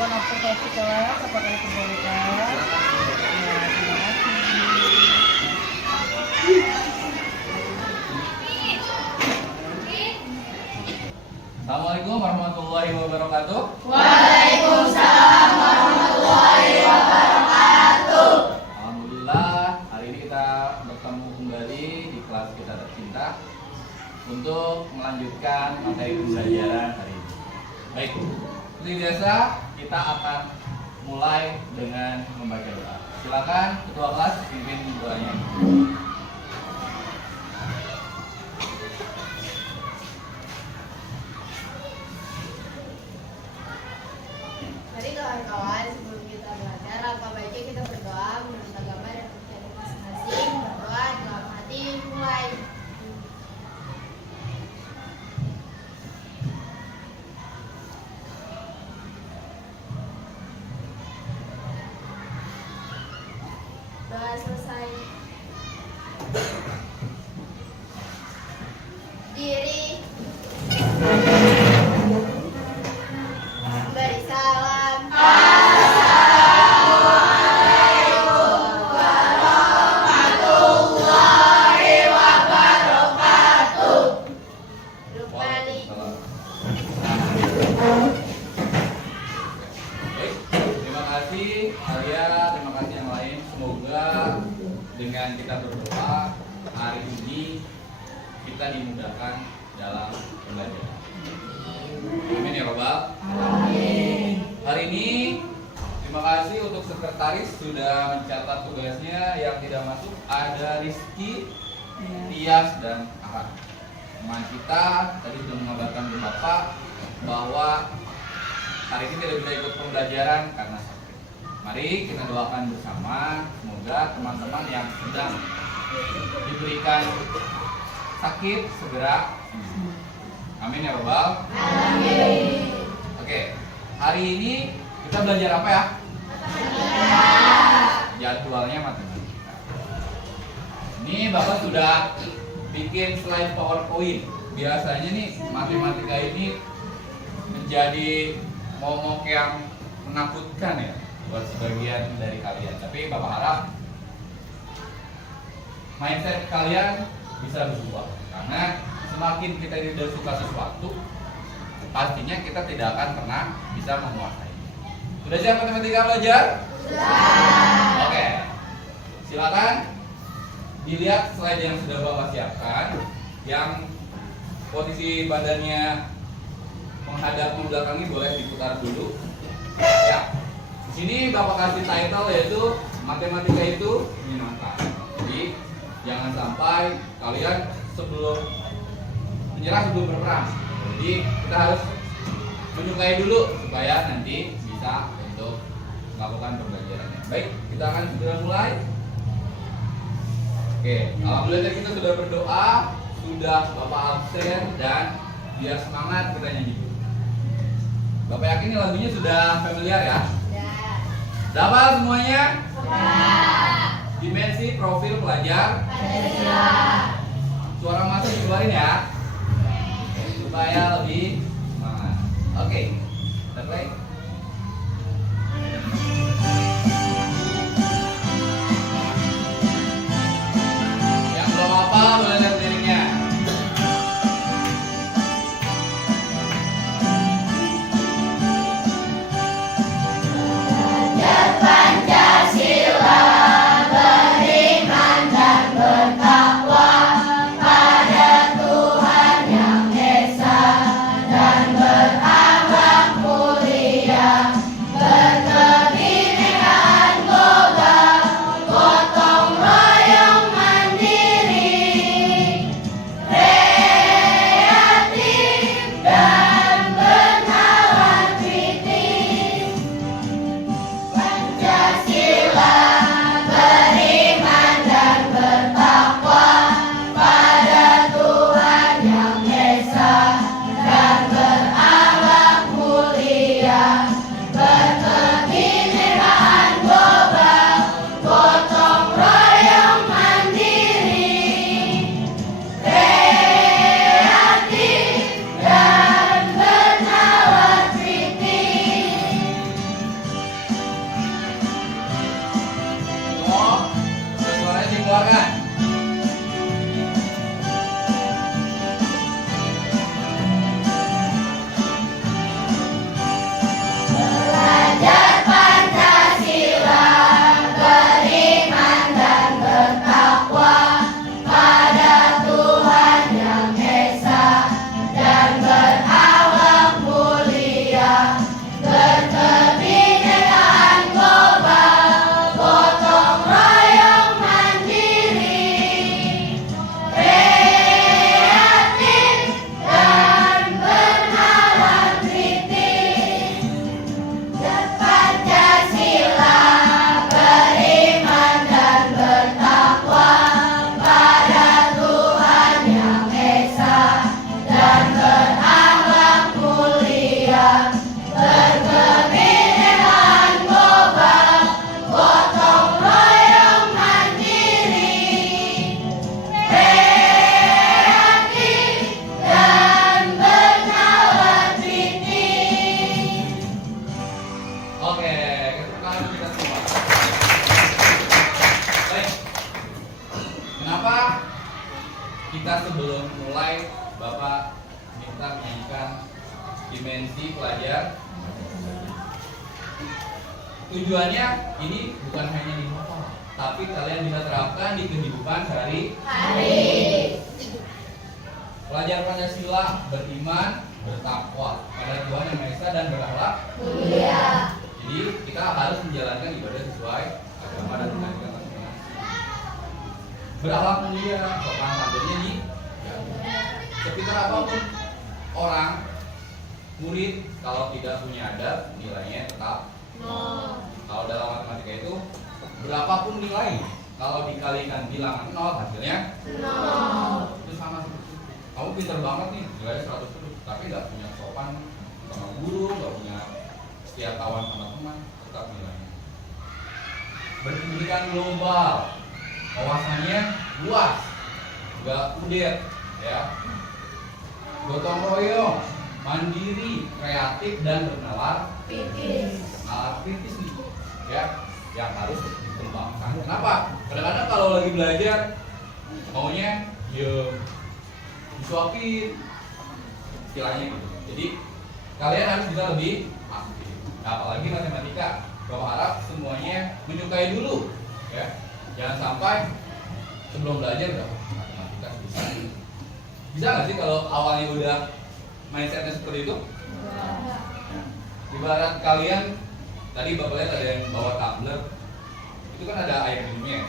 melakukan observasi kelas, apakah diperbolehkan? Ya, terima Assalamualaikum warahmatullahi wabarakatuh. Waalaikumsalam warahmatullahi wabarakatuh. Alhamdulillah, hari ini kita bertemu kembali di kelas kita tercinta untuk melanjutkan materi pembelajaran hari ini. Baik, seperti biasa kita akan mulai dengan membaca doa. Silakan ketua kelas pimpin doanya. Mari kawan-kawan, sebelum kita belajar, alangkah baiknya kita berdoa menurut agama dan kepercayaan masing-masing. Berdoa dalam hati, mulai. Doa selesai. Diri. Beri salam. Assalamualaikum warahmatullahi wabarakatuh. Duduk balik. Baik, terima kasih Alia, terima kasih yang lain. Semoga dengan kita berdoa hari ini kita dimudahkan dalam pembelajaran. Amin ya Rabbal. Hari ini terima kasih untuk sekretaris sudah mencatat tugasnya. Yang tidak masuk ada Rizky, Tias, dan Ahad. Teman kita tadi sudah mengabarkan ke Bapak bahwa hari ini tidak bisa ikut pembelajaran karena sakit. Mari kita doakan bersama, semoga teman-teman yang sedang diberikan sakit segera sembuh. Amin ya Rabbal. Amin. Oke, hari ini kita belajar apa ya? Jadwalnya matematika. Ini Bapak sudah bikin slide PowerPoint. Biasanya nih matematika ini menjadi momok yang menakutkan ya buat sebagian dari kalian. Tapi Bapak harap mindset kalian bisa berubah, karena semakin kita tidak suka sesuatu, pastinya kita tidak akan pernah bisa menguasai. Sudah siap matematika belajar? Sudah. Oke, silakan dilihat slide yang sudah Bapak siapkan, yang posisi badannya menghadap ke belakang ini boleh diputar dulu. Ya, di sini Bapak kasih title yaitu matematika itu menyenangkan. Jadi jangan sampai kalian sebelum menyerah sebelum berperang. Jadi kita harus menyukai dulu supaya nanti bisa untuk melakukan pembelajarannya. Baik, kita akan segera mulai. Oke, alhamdulillah kita sudah berdoa, sudah Bapak absen, dan biar semangat kita nyanyi dulu. Bapak yakin ini lagunya sudah familiar ya? Sudah. Dapat semuanya? Sudah. Dimensi profil pelajar. Pancasila. Suara masuk dikeluarin ya, supaya lebih semangat. Oke, kita play. Yang belum hafal boleh lihat liriknya. Pancasila, beriman dan bertakwa pada Tuhan Yang Esa dan berakhlak mulia, berkebinekaan keluarkan. Belajar Pancasila, beriman dan bertakwa pada Tuhan Yang Esa, dan berakhlak mulia, berkebinekaan global, gotong royong mandiri, kreatif dan bernalar kritis. Pancasila, beriman dan bertakwa pada Tuhan Yang Esa, dan berakhlak mulia, berkebinekaan global, gotong royong mandiri, kreatif dan bernalar kritis. Oke, tepuk tangan kita semua. Baik. Kenapa kita sebelum mulai Bapak minta menyanyikan dimensi pelajar? Tujuannya ini bukan hanya di hafal, tapi kalian bisa terapkan di kehidupan sehari-hari. Pelajar Pancasila beriman, bertakwa pada Tuhan Yang Maha Esa dan berakhlak Mulia. Jadi kita harus menjalankan ibadah sesuai agama dan undang kita masing-masing. Berakhlak mulia, sopan santunnya di sepintar apapun orang, murid kalau tidak punya adab nilainya tetap. Kalau dalam matematika itu berapapun nilai, kalau dikalikan bilangan 0 hasilnya 0. Itu sama seperti itu. Kamu pintar banget nih, nilainya 100 terus, tapi nggak punya sopan sama guru, nggak punya setia kawan sama teman, tetap nilainya. Berpendidikan global, wawasannya luas, nggak udet, ya. Gotong royong, mandiri, kreatif dan bernalar Kritis. nalar kritis nih, ya, yang harus dikembangkan. Kenapa? Kadang-kadang kalau lagi belajar maunya disuapin istilahnya gitu. Jadi kalian harus bisa lebih aktif. Nah, apalagi matematika, Bapak harap semuanya menyukai dulu, ya. Jangan sampai sebelum belajar udah matematika susah. Bisa nggak sih kalau awalnya udah mindsetnya seperti itu? Ibarat kalian tadi Bapak lihat ada yang bawa tumbler, itu kan ada air minumnya.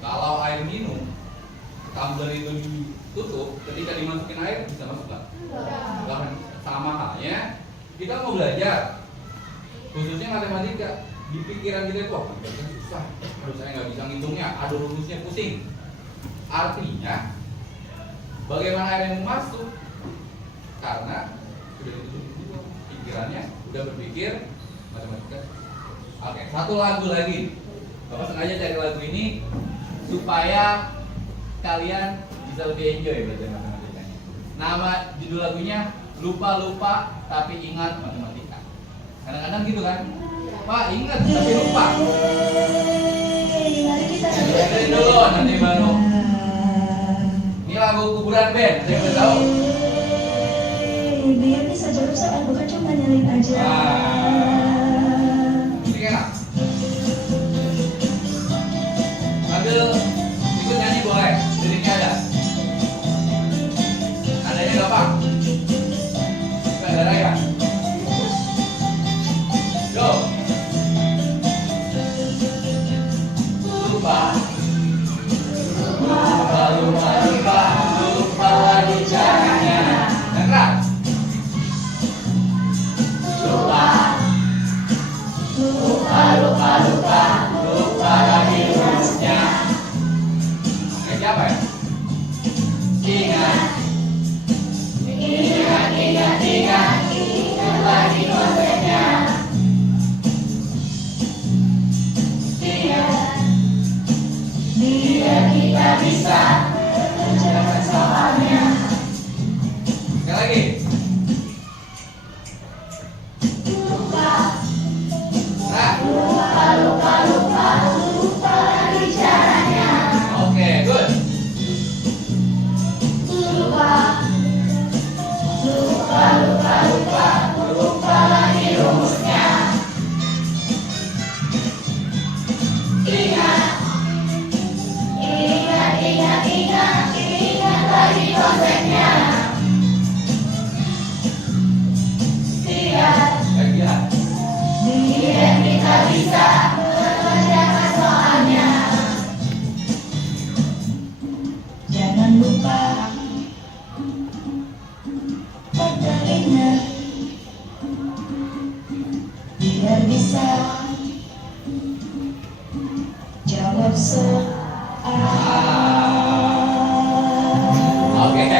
Kalau air minum tumbler itu ditutup, ketika dimasukin air bisa masuk nggak? Nggak. Sama halnya kita mau belajar, khususnya matematika. Di pikiran kita itu, wah matematika susah, aduh saya nggak bisa ngitungnya, aduh rumusnya pusing. Artinya bagaimana air yang masuk? Karena sudah ditutup dulu, pikirannya udah berpikir matematika. Oke, satu lagu lagi. Bapak sengaja cari lagu ini supaya kalian bisa lebih enjoy belajar matematikanya. Nama judul lagunya Lupa-lupa Tapi Ingat Matematika. Kadang-kadang gitu kan, Pak ingat tapi lupa. Dengerin dulu nanti baru. Ini lagu kuburan band, ada yang udah tahu? Biar bisa jurusan, bukan cuma nyalin aja. Ini enak. Sambil ikut nyanyi boleh, liriknya ada. Adanya gampang. Gak ada raya. Go. Lupa. Lupa lagi caranya. Dan keras. Lupa lagi rumusnya. Kayak siapa ya? Ingat lagi konsepnya. konsennya. Lihat, Lihat. biar kita bisa mengerjakan soalnya. Jangan lupa berkeringat biar bisa jawab soal. Oke.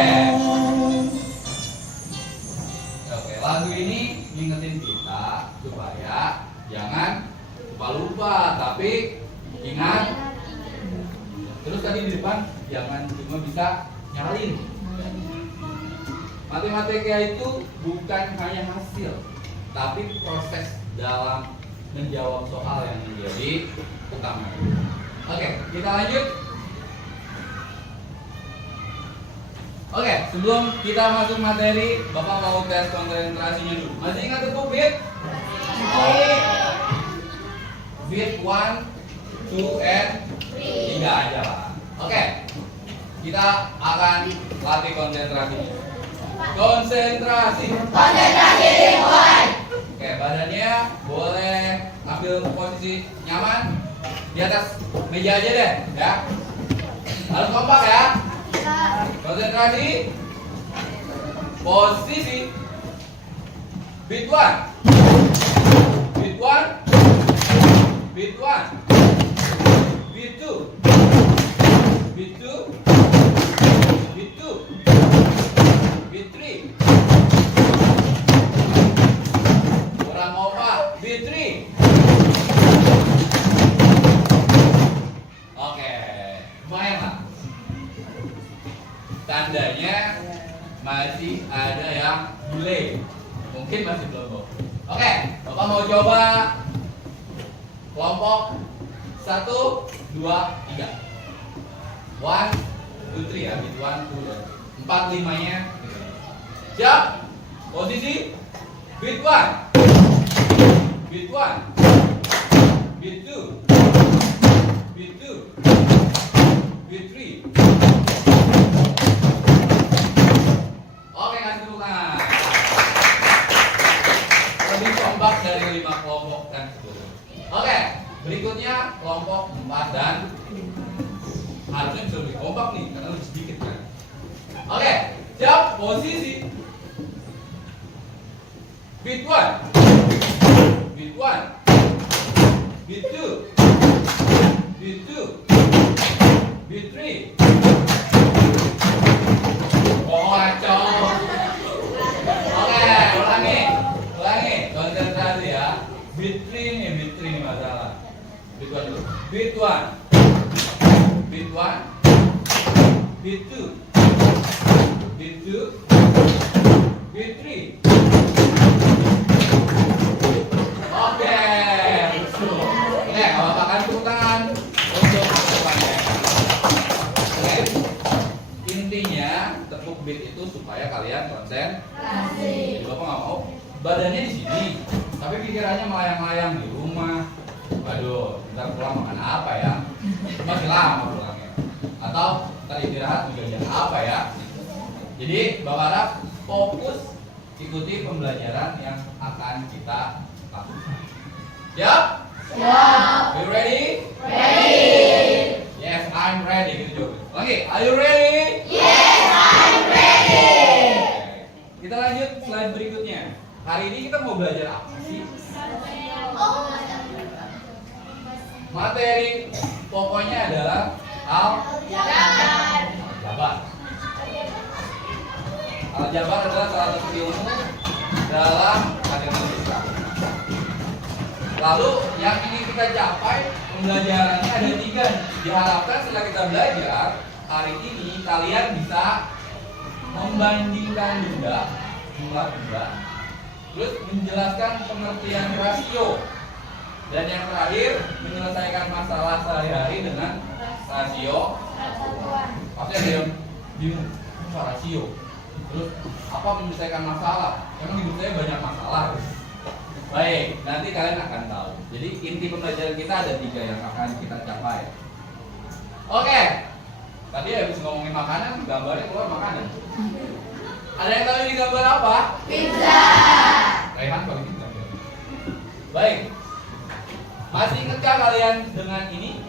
Oke, lagu ini ngingetin kita supaya jangan lupa-lupa, tapi ingat. Terus tadi di depan jangan cuma bisa nyalin. Matematika itu bukan hanya hasil, tapi proses dalam menjawab soal yang menjadi utama. Oke, kita lanjut. Oke, sebelum kita masuk materi, Bapak mau tes konsentrasinya dulu. Masih ingat itu beat? Beat 1, 2, and 3 aja lah. Oke, kita akan latih konsentrasinya. Konsentrasi. Konsentrasi dimulai. Oke, badannya boleh ambil posisi nyaman di atas meja aja deh, ya. Harus kompak ya. Konsentrasi. Posisi. Beat 1. Beat 1. Beat 1. Beat 2. Beat 2. Beat 2. Beat 3. Kurang kompak. Beat 3. Oke, lumayan lah. Tandanya masih ada yang delay, mungkin masih belum. Oke, Bapak mau coba kelompok 1, 2, 3. 1, 2, 3 ya, beat 1, 2, 4, 5-nya. Siap? Posisi beat 1, beat 1, beat 2, beat 2, beat 3. Oke, kasih tepuk tangan. Lebih kompak dari 5 kelompok dan 10. Oke, berikutnya kelompok 4 dan harusnya bisa lebih kompak nih karena lebih sedikit kan. Oke, siap, posisi beat 1, beat 1, beat 2, beat 2, beat 3. Oh, kacau. Oke, ulangi, konsentrasi ya. Beat 3 nih masalah. Beat 1 dulu. Beat 1, beat 1, beat 2, beat 2, beat 3. Oke, kalau akan tepuk tangan untuk kelompoknya. Oke, intinya tepuk beat itu supaya kalian konsentrasi. Jadi Bapak nggak mau badannya di sini, tapi pikirannya melayang-layang di rumah. Waduh, ntar pulang makan apa ya? Masih lama pulangnya. Atau ntar istirahat juga jam apa ya? Jadi Bapak harap fokus ikuti pembelajaran yang akan kita lakukan. Siap? Siap. You ready? Ready. Yes, I'm ready. Gitu jawab. Lagi, are you ready? Yes, I'm ready. Kita lanjut slide berikutnya. Hari ini kita mau belajar apa sih? Materi pokoknya adalah aljabar. Aljabar adalah salah satu ilmu dalam matematika. Lalu yang ingin kita capai pembelajarannya ada 3. Diharapkan setelah kita belajar hari ini kalian bisa membandingkan benda, jumlah benda, terus menjelaskan pengertian rasio, dan yang terakhir menyelesaikan masalah sehari-hari dengan rasio. Pasti ada yang bingung, apa rasio? Terus apa menyelesaikan masalah? Emang hidup saya banyak masalah. Baik, nanti kalian akan tahu. Jadi inti pembelajaran kita ada 3 yang akan kita capai. Oke, tadi habis ngomongin makanan, gambarnya keluar makanan. Ada yang tahu ini gambar apa? Pizza. Raihan kalau gitu. Baik. Masih ingatkah kalian dengan ini?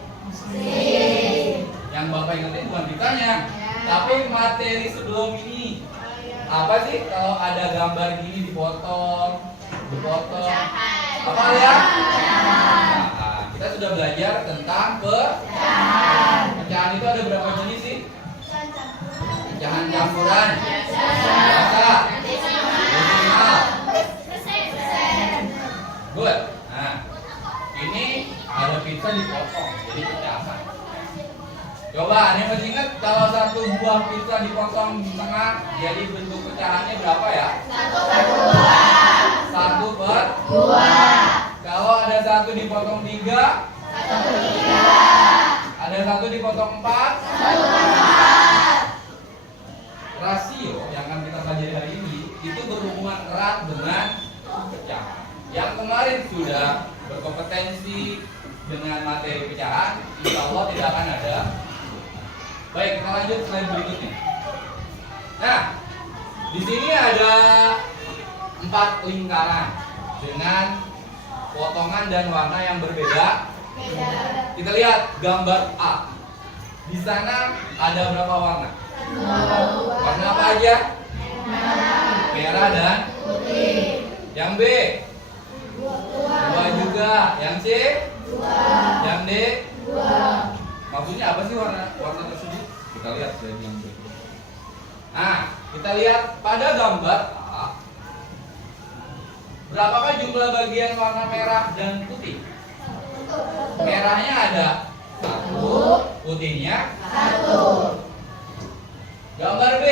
Yang Bapak ingetin bukan pizzanya, tapi materi sebelum ini. Apa sih kalau ada gambar gini dipotong? Apa ya? Nah, kita sudah belajar tentang pecahan. Pecahan itu ada berapa jenis sih? Pecahan campuran, biasa, desimal. Good. Nah, ini ada pizza dipotong jadi pecahan. Coba ada yang masih ingat kalau satu buah pizza dipotong di tengah jadi bentuk pecahannya berapa ya? 1/2. Kalau ada satu dipotong 3, ada satu dipotong 4. Rasio yang akan kita pelajari hari ini itu berhubungan erat dengan pecahan. Yang kemarin sudah berkompetensi dengan materi pecahan, insya Allah tidak akan ada. Baik, kita lanjut slide berikutnya. Nah, di sini ada 4 lingkaran dengan potongan dan warna yang berbeda. Kita lihat gambar A. Di sana ada berapa warna? Warna apa aja? Merah dan putih. Yang B? 2 juga. Yang C? 2. Yang D? 2. Maksudnya apa sih warna tersebut? Kita lihat slide yang berikutnya. Nah, kita lihat pada gambar A. Berapakah jumlah bagian warna merah dan putih? Merahnya ada 1, putihnya 1. Gambar B.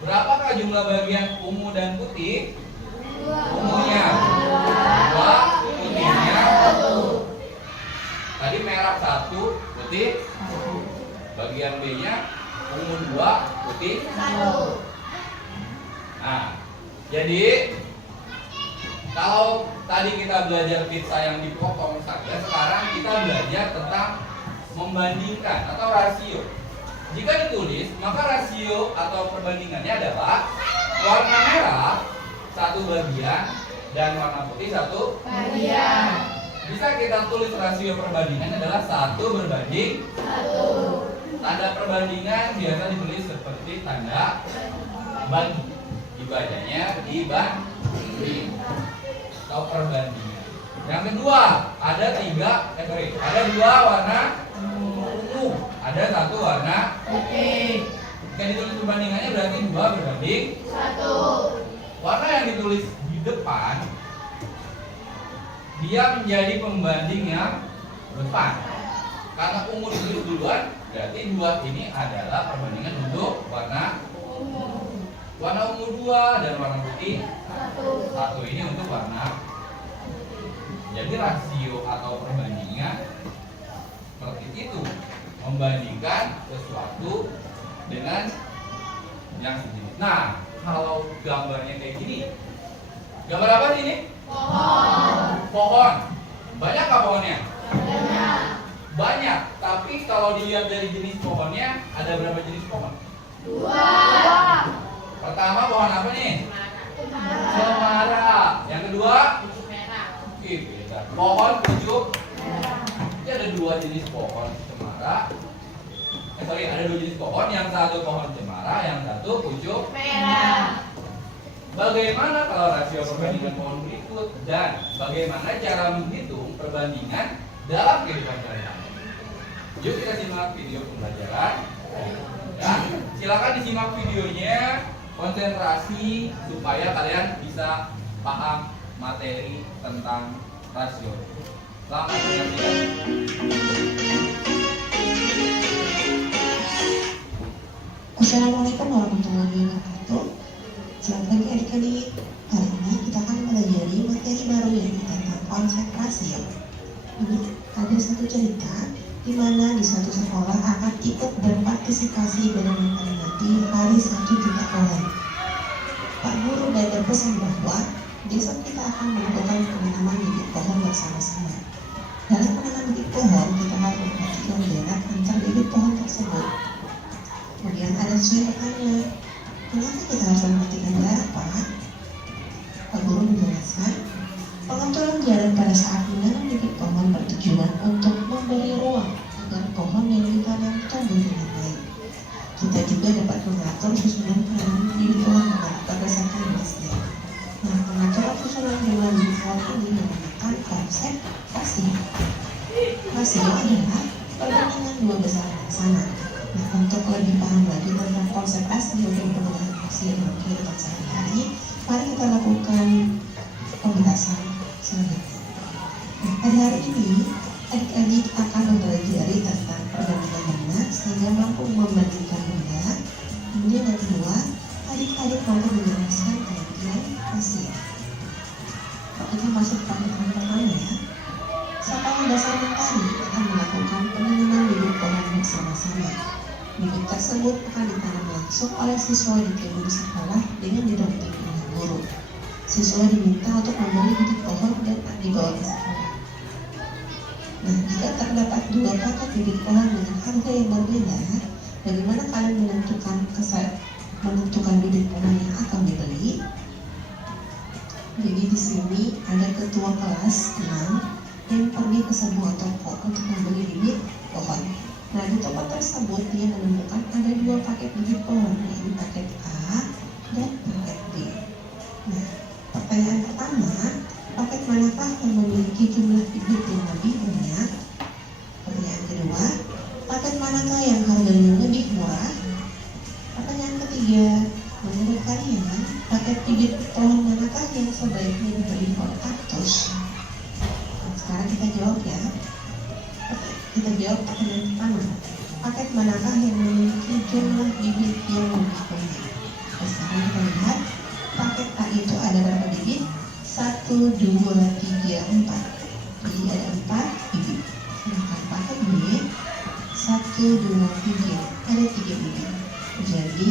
Berapakah jumlah bagian ungu dan putih? Ungunya 2, putihnya 1. Tadi merah 1, putih 1. Bagian B-nya ungu 2, putih 1. Nah, jadi kalau tadi kita belajar pizza yang dipotong saja, sekarang kita belajar tentang membandingkan atau rasio. Jika ditulis, maka rasio atau perbandingannya adalah warna merah 1 bagian dan warna putih 1 bagian. Bisa kita tulis rasio perbandingan adalah 1/1. Tanda perbandingan biasa ditulis seperti tanda bagi. Dibacanya dibanding atau perbandingan. Yang kedua, ada 2 warna ungu, ada 1 warna putih. Jika ditulis perbandingannya berarti 2 berbanding 1. Warna yang ditulis di depan dia menjadi pembanding yang depan. Karena ungu ditulis duluan, berarti 2 ini adalah perbandingan untuk warna ungu. Warna ungu 2 dan warna putih 1 ini untuk warna putih. Jadi rasio atau perbandingan seperti itu, membandingkan sesuatu dengan yang sejenis. Nah, kalau gambarnya kayak gini, gambar apa sih ini? Pohon. Banyak nggak pohonnya? Banyak. Tapi kalau dilihat dari jenis pohonnya, ada berapa jenis pohon? 2. Pertama pohon apa nih? Cemara. Yang kedua? Beda. Pohon pucuk merah. Ini ada 2 jenis pohon cemara. Ada 2 jenis pohon. Yang satu pohon cemara, yang satu pucuk merah. Bagaimana kalau rasio perbandingan pohon berikut dan bagaimana cara menghitung perbandingan dalam kehidupan sehari-hari? Yuk kita simak video pembelajaran. Dan silakan disimak videonya, konsentrasi supaya kalian bisa paham materi tentang rasio. Selamat menyaksikan. Assalamualaikum warahmatullahi wabarakatuh. Selamat pagi adik-adik. Hari ini kita akan mempelajari materi baru yang tentang konsep rasio. Ini ada satu cerita di mana di suatu sekolah akan ikut berpartisipasi dalam memperingati Hari Sabtu Tidak Oleh. Pak Guru dan berpesan bahwa besok kita akan melakukan penanaman bibit pohon bersama-sama. Dalam menanam bibit pohon, kita harus memperhatikan jarak antar bibit pohon tersebut. Kemudian ada sesuai bertanya, kenapa kita harus memperhatikan jarak, Pak? Pak Guru menjelaskan, pengaturan jarak pada saat menanam bibit pohon bertujuan untuk memberi ruang agar pohon yang ditanam tumbuh dengan baik. Kita juga dapat mengatur susunan penanaman bibit pohon berdasarkan jenisnya. Nah, pengaturan susunan jumlah bibit pohon ini menggunakan konsep rasio. Rasio adalah perbandingan dua besaran yang sama. Nah, untuk lebih paham lagi tentang konsep rasio dan penggunaan rasio dalam kehidupan sehari-hari, mari kita lakukan pembahasan selanjutnya. Nah, pada hari ini, adik-adik akan mempelajari tentang perbandingan benda sehingga mampu membandingkan benda. Kemudian yang kedua, adik-adik mampu menjelaskan pengertian rasio. Kita masuk ke pelajaran pertama ya. Sekolah dasar mentari akan melakukan penanaman bibit pohon bersama-sama. Bibit tersebut akan ditanam langsung oleh siswa di tribun sekolah dengan didampingi oleh guru. Siswa diminta untuk membeli bibit pohon dan dibawa ke sekolah. Nah, jika terdapat dua paket bibit pohon dengan harga yang berbeda, bagaimana kalian menentukan bibit pohon yang akan dibeli? Jadi di sini ada ketua kelas 6 yang pergi ke sebuah toko untuk membeli bibit pohon. Nah, di toko tersebut dia menemukan ada dua paket bibit pohon, yaitu paket A dan paket B. Nah, pertanyaan pertama, paket manakah yang memiliki jumlah bibit yang lebih banyak? Pertanyaan kedua, paket manakah yang harganya lebih murah? Pertanyaan ketiga, menurut kalian, paket bibit pohon manakah yang sebaiknya dibeli oleh Aktus? Sekarang kita jawab ya. Kita jawab pertanyaan pertama. Paket manakah yang memiliki jumlah bibit yang lebih banyak? Sekarang kita lihat paket A itu ada berapa bibit? 1, 2, 3, 4. Jadi ada 4 bibit. Sedangkan paket B 1, 2, 3 ada 3 bibit. Jadi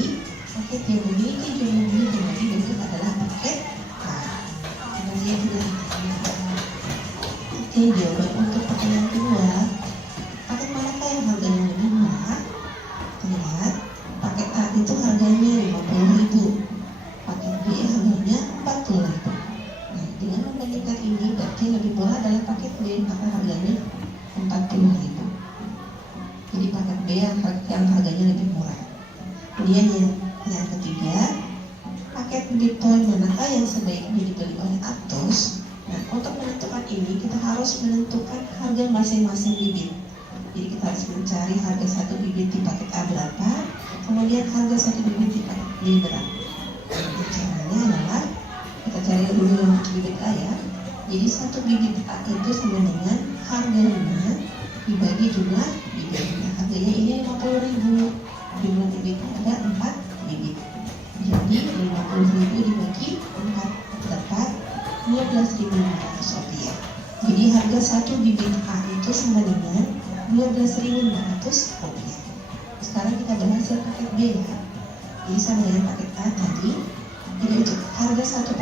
paket yang memiliki jumlah bibit yang lebih banyak adalah paket A. Kita lihat juga. Oke, jawaban untuk pertanyaan kedua, paket manakah yang harganya lebih murah? Lihat, paket A itu harganya 50.000, paket B harganya 40.000. Nah, dengan membandingkan ini berarti lebih murah adalah paket B karena harganya 40.000. Jadi paket B yang harganya lebih murah. Kemudian yang ketiga, paket bibit pohon manakah yang sebaiknya dibeli oleh Aktus? Nah, untuk menentukan ini kita harus menentukan harga masing-masing bibit. Jadi kita harus mencari harga satu bibit di paket A berapa, kemudian harga satu bibit di paket B berapa. Nah, caranya adalah kita cari dulu yang bibit A ya. Jadi satu bibit A itu sama dengan harganya dibagi jumlah bibit. Nah, harganya ini 50.000. Jumlah bibitnya ada 4 bibit. Jadi 50.000 dibagi 4 dapat 12.500 rupiah. Jadi harga satu bibit A itu sama dengan 12.500 rupiah. Sekarang kita bahas yang paket B ya. Jadi sama dengan paket A tadi. Jadi untuk harga satu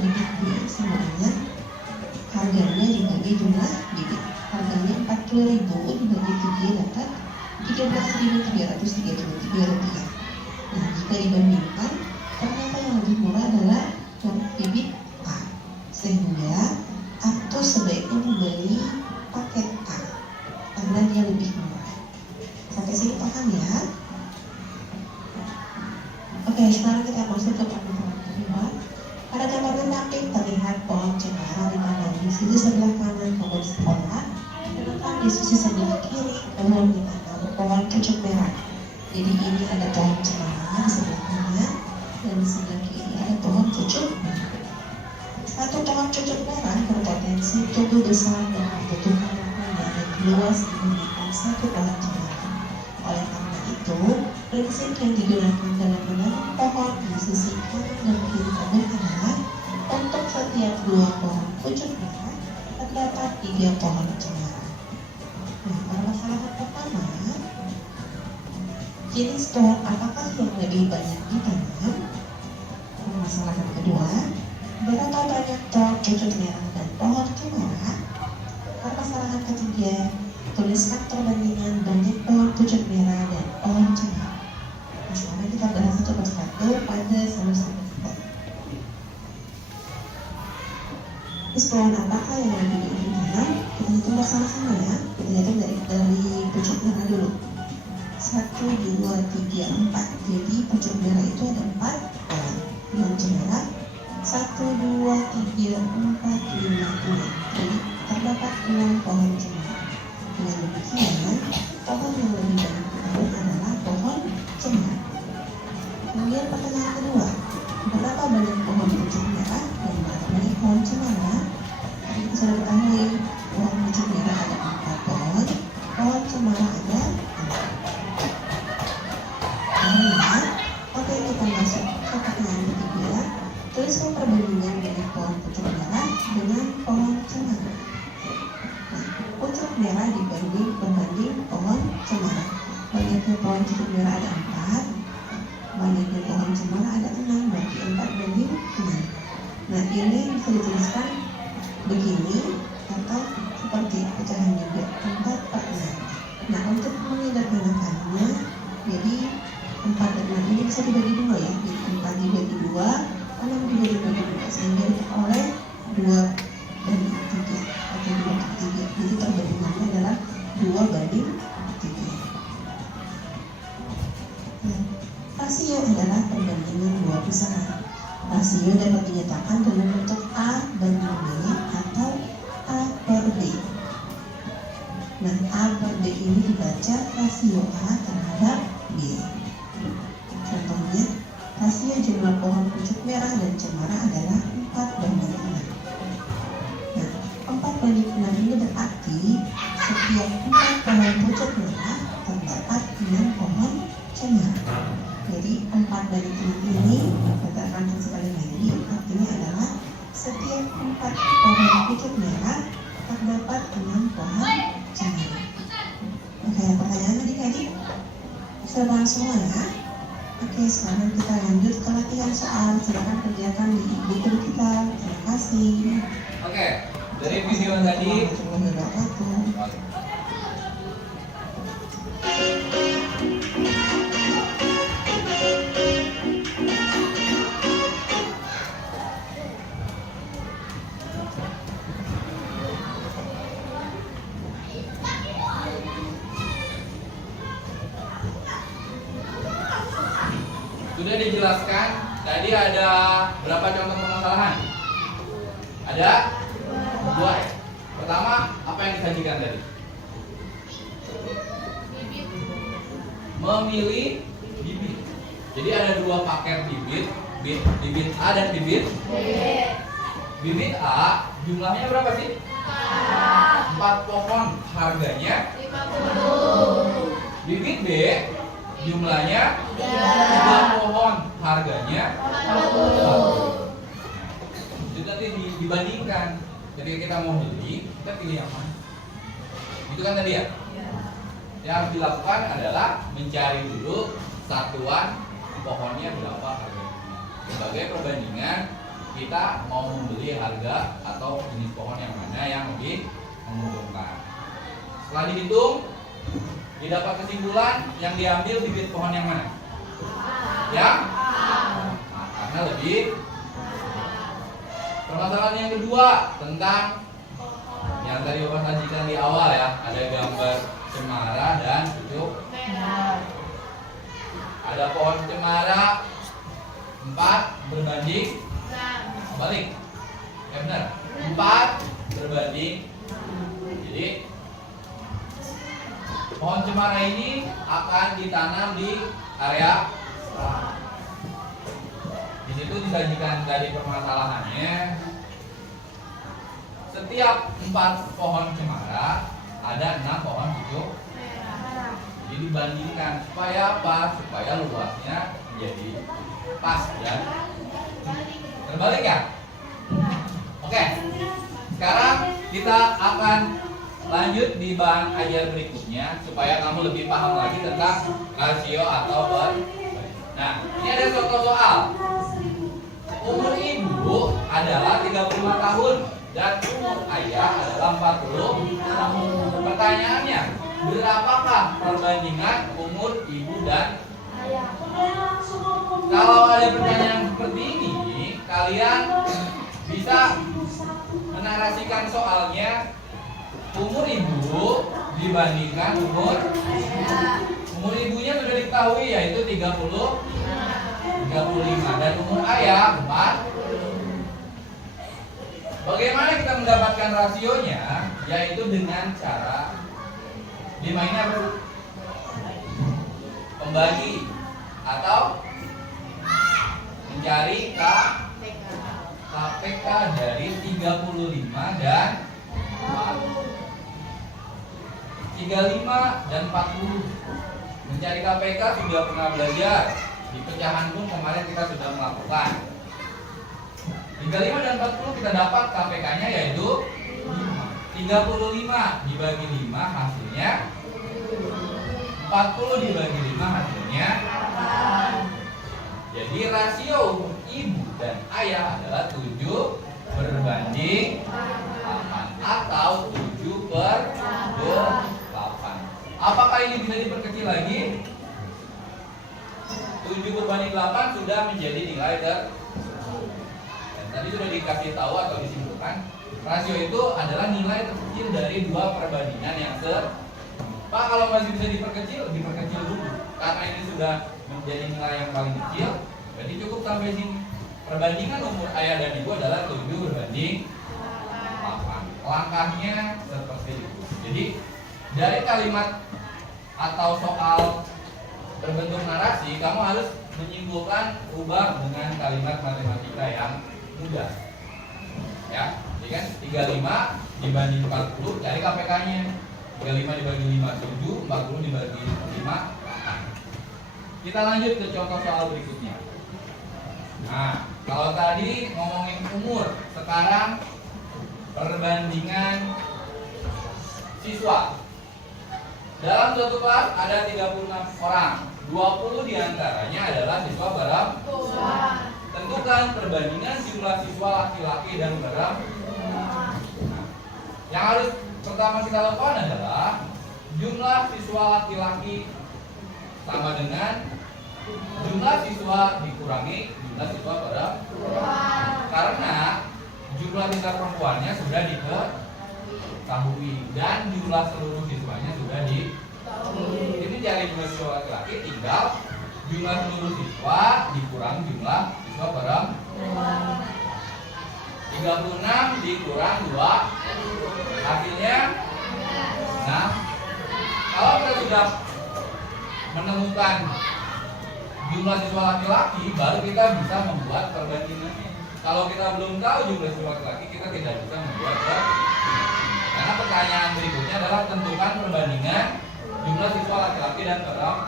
bibit B sama dengan harganya dibagi jumlah bibit. Harganya 40.000 dibagi 3 dapat 13.333 rupiah. Nah, jika dibandingkan, ternyata yang lebih murah adalah yang bibit A, sehingga Aktus sebaiknya membeli paket A karena dia lebih murah. Sampai sini paham ya? Oke, sekarang kita masuk ke pelajaran kedua. Pada gambar terakhir terlihat pohon cemara ditanam di sisi sebelah kanan kebun sekolah, sedangkan di sisi sebelah kiri kebun ditanam pohon pucuk merah. Jadi ini ada pohon cemara di sebelah kanan dan di sebelah kiri ada pohon pucuk merah. Satu pohon pucuk merah berpotensi tumbuh besar dan membutuhkan lahan yang luas dibandingkan satu pohon cemara. Oleh karena itu, prinsip yang digunakan dalam menanam pohon di sisi kanan dan kiri kebun adalah untuk setiap 2 pohon pucuk merah terdapat 3 pohon cemara. Nah, permasalahan pertama, jenis pohon apakah yang lebih banyak ditanam? Permasalahan kedua, berapa banyak pohon pucuk merah dan pohon cemara? Permasalahan ketiga, tuliskan perbandingan banyak pohon pucuk merah dan pohon cemara. Nah, sekarang kita bahas satu persatu pada sama-sama kita. Terus pohon apakah yang lagi ditanam? Kita hitung bersama-sama ya. Kita hitung dari pucuk merah dulu. 1, 2, 3, 4. Jadi pucuk merah itu ada 4 pohon cemara. 1, 2, 3, 4, 5, 6. Jadi terdapat 6 pohon cemara. Dengan demikian, pohon yang lebih banyak ditanam adalah pohon cemara. Kemudian pertanyaan kedua, berapa banyak pohon pucuk merah dan berapa banyak pohon cemara? Tadi kita sudah ketahui pohon pucuk merah ada 4 pohon, pohon cemara ada 6. Oke, kita masuk ke pertanyaan ketiga. Tuliskan perbandingan dari pohon pucuk merah dengan pohon cemara. Nah, pucuk merah berbanding pohon cemara. Banyaknya pohon pucuk merah ada 4, banyaknya pohon cemara ada 6, berarti 4 banding 6. Nah, ini bisa dituliskan begini atau seperti pecahan juga 4/6. Nah, untuk menyederhanakannya, jadi 4 dan 6 ini bisa dibagi 2 ya. Jadi 4 dibagi 2, 6 dibagi 2, sehingga diperoleh 2 banding 3 atau 2/3. Jadi perbandingannya adalah 2 banding 3. Nah, rasio adalah perbandingan 2 pusaran. Rasio dapat dinyatakan dalam bentuk A banding B atau A per B. Nah, A per B ini dibaca rasio A terhadap B. Contohnya, rasio jumlah pohon pucuk merah dan cemara adalah 4/6. Nah, 4/6 ini berarti setiap 4 pohon pucuk merah terdapat 6 pohon cemara. Jadi 4/6 ini kita akan sekali lagi, artinya adalah setiap 4 pohon pucuk merah terdapat 6 pohon cemara. Oke, pertanyaan adik-adik sudah paham semua ya? Oke, sekarang kita lanjut ke latihan soal. Silakan kerjakan di buku kita. Terima kasih. Oke, dari video tadi. Warahmatullahi wabarakatuh. Sudah dijelaskan, tadi ada berapa contoh permasalahan? Ada 2 ya. Pertama, apa yang disajikan tadi? Memilih bibit. Jadi ada 2 paket bibit, bibit A dan bibit B. Bibit A jumlahnya berapa sih? 4 pohon, harganya 50. Bibit B jumlahnya 3 pohon, harganya 40. Itu nanti dibandingkan. Ketika kita mau beli, kita pilih yang mana? Itu kan tadi ya? Yang harus dilakukan adalah mencari dulu satuan pohonnya berapa harganya. Sebagai perbandingan, kita mau membeli harga atau jenis pohon yang mana yang lebih menguntungkan. Setelah dihitung, didapat kesimpulan yang diambil bibit pohon yang mana? Yang karena lebih. Permasalahan yang kedua tentang yang tadi Bapak sajikan di awal ya, ada gambar cemara dan pucuk merah. Ada pohon cemara 4 berbanding balik. Ya benar. 4 berbanding. Jadi pohon cemara ini akan ditanam di area setelah. Di situ disajikan dari permasalahannya. Setiap 4 pohon cemara ada 6 pohon pucuk merah. Jadi dibandingkan supaya apa? Supaya luasnya menjadi pas dan terbalik ya. Oke. Sekarang kita akan lanjut di bahan ajar berikutnya supaya kamu lebih paham lagi tentang rasio atau perbandingan. Nah, ini ada contoh soal. Umur ibu adalah 35 tahun dan umur ayah adalah 40 tahun. Pertanyaannya, berapakah perbandingan umur ibu dan Kalau ada pertanyaan seperti ini, kalian bisa menarasikan soalnya umur ibu dibandingkan umur ibunya sudah diketahui yaitu 35 dan umur ayah 4. Bagaimana kita mendapatkan rasionya? Yaitu dengan cara 5 ini apa? Pembagi atau mencari KPK dari 35 dan 40. Mencari KPK sudah pernah belajar. Di pecahan pun kemarin kita sudah melakukan. 35 dan 40 kita dapat KPK-nya yaitu 35 dibagi 5 hasilnya 40 dibagi 5 hasilnya. Jadi rasio umur ibu dan ayah adalah 7 berbanding 8 atau 7/8. Apakah ini bisa diperkecil lagi? 7 berbanding 8 sudah menjadi nilai tadi sudah dikasih tahu atau disimpulkan. Rasio itu adalah nilai terkecil dari 2 perbandingan yang Pak, kalau masih bisa diperkecil dulu. Karena ini sudah menjadi nilai yang paling kecil, berarti cukup sampai sini. Perbandingan umur ayah dan ibu adalah 7 berbanding 8. Langkahnya seperti itu. Jadi dari kalimat atau soal berbentuk narasi, kamu harus menyimpulkan ubah dengan kalimat matematika yang mudah. Ya, jadi kan 35 dibanding 40, cari KPK-nya. 35 dibagi 5 7, 40 dibagi 5 8. Kita lanjut ke contoh soal berikutnya. Nah, kalau tadi ngomongin umur, sekarang perbandingan siswa. Dalam suatu kelas ada 36 orang, 20 diantaranya adalah siswa perempuan. Tentukan perbandingan jumlah siswa laki-laki dan perempuan. Yang harus pertama kita lakukan adalah jumlah siswa laki-laki sama dengan jumlah siswa dikurangi jumlah siswa perempuan. Karena jumlah siswa perempuannya sudah diketahui dan jumlah seluruh siswanya sudah diketahui. Ini cari jumlah siswa laki-laki, tinggal jumlah seluruh siswa dikurang jumlah siswa perempuan. 36 dikurang 2 hasilnya 6. Kalau kita sudah menemukan jumlah siswa laki-laki, baru kita bisa membuat perbandingannya. Kalau kita belum tahu jumlah siswa laki-laki, kita tidak bisa membuat perbandingan. Karena pertanyaan berikutnya adalah tentukan perbandingan jumlah siswa laki-laki dan perempuan.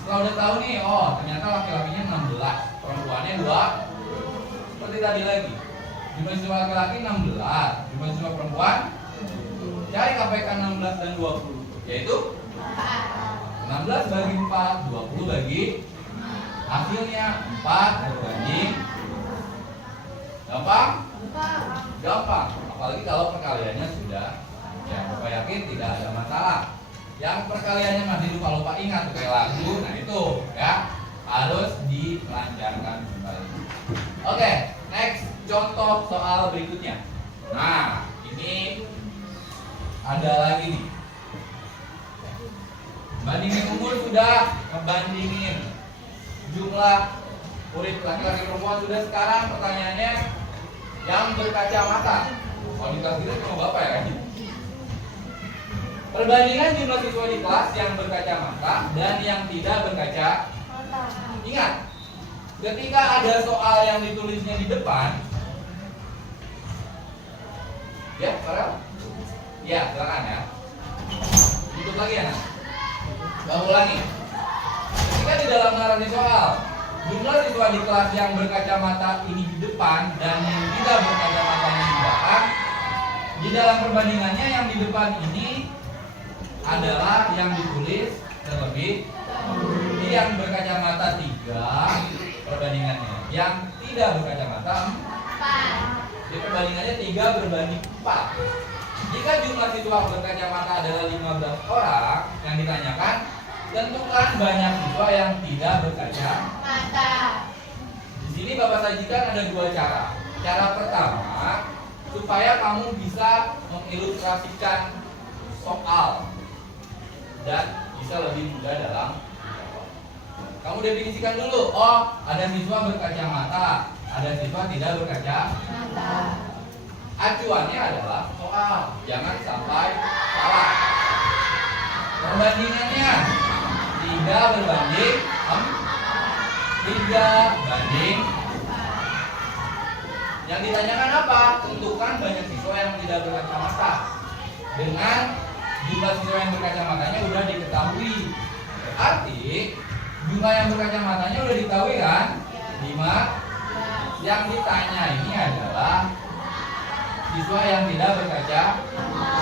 Setelah udah tahu nih, oh ternyata laki-lakinya 16, perempuannya 2. Seperti tadi lagi, jumlah siswa laki-laki 16, jumlah siswa perempuan, cari KPK 16 dan 20, yaitu 16 bagi 4, 20 bagi hasilnya 4 berbanding. Gampang. Apalagi kalau perkaliannya sudah, ya Bapak yakin tidak ada masalah. Yang perkaliannya masih lupa ingat kayak lagu, nah itu ya harus dilancarkan kembali. Oke, next contoh soal berikutnya. Nah, ini ada lagi nih. Bandingin umur sudah, ngebandingin jumlah murid laki-laki perempuan sudah. Sekarang pertanyaannya yang berkacamata. Kalau kita cuma Bapak ya kan? Perbandingan jumlah siswa di kelas yang berkacamata dan yang tidak berkacamata. Ingat, ketika ada soal yang ditulisnya di depan, ya, Farel? Ya, silakan ya. Tutup lagi ya. Nah, ulangi. Ketika di dalam narasi soal jumlah siswa di kelas yang berkacamata ini di depan dan yang tidak berkacamata ini di belakang, di dalam perbandingannya yang di depan ini adalah yang ditulis terlebih dahulu. Yang berkacamata 3 perbandingannya, yang tidak berkacamata 4. Di perbandingannya 3 berbanding 4. Jika jumlah siswa berkacamata adalah 15 orang, yang ditanyakan Tentukan banyak siswa yang tidak berkacamata. Di sini Bapak sajikan ada dua cara. Cara pertama, supaya kamu bisa mengilustrasikan soal dan bisa lebih mudah dalam menjawab. Kamu definisikan dulu. Oh, ada siswa berkacamata, ada siswa tidak berkacamata. Acuannya adalah soal, jangan sampai salah. Perbandingannya 3 berbanding 3 banding. Yang ditanyakan apa? Tentukan banyak siswa yang tidak berkacamata. Dengan jumlah siswa yang berkacamatanya udah diketahui. Berarti jumlah yang berkacamatanya udah diketahui kan? 5. Yang ditanya ini adalah siswa yang tidak berkacamata.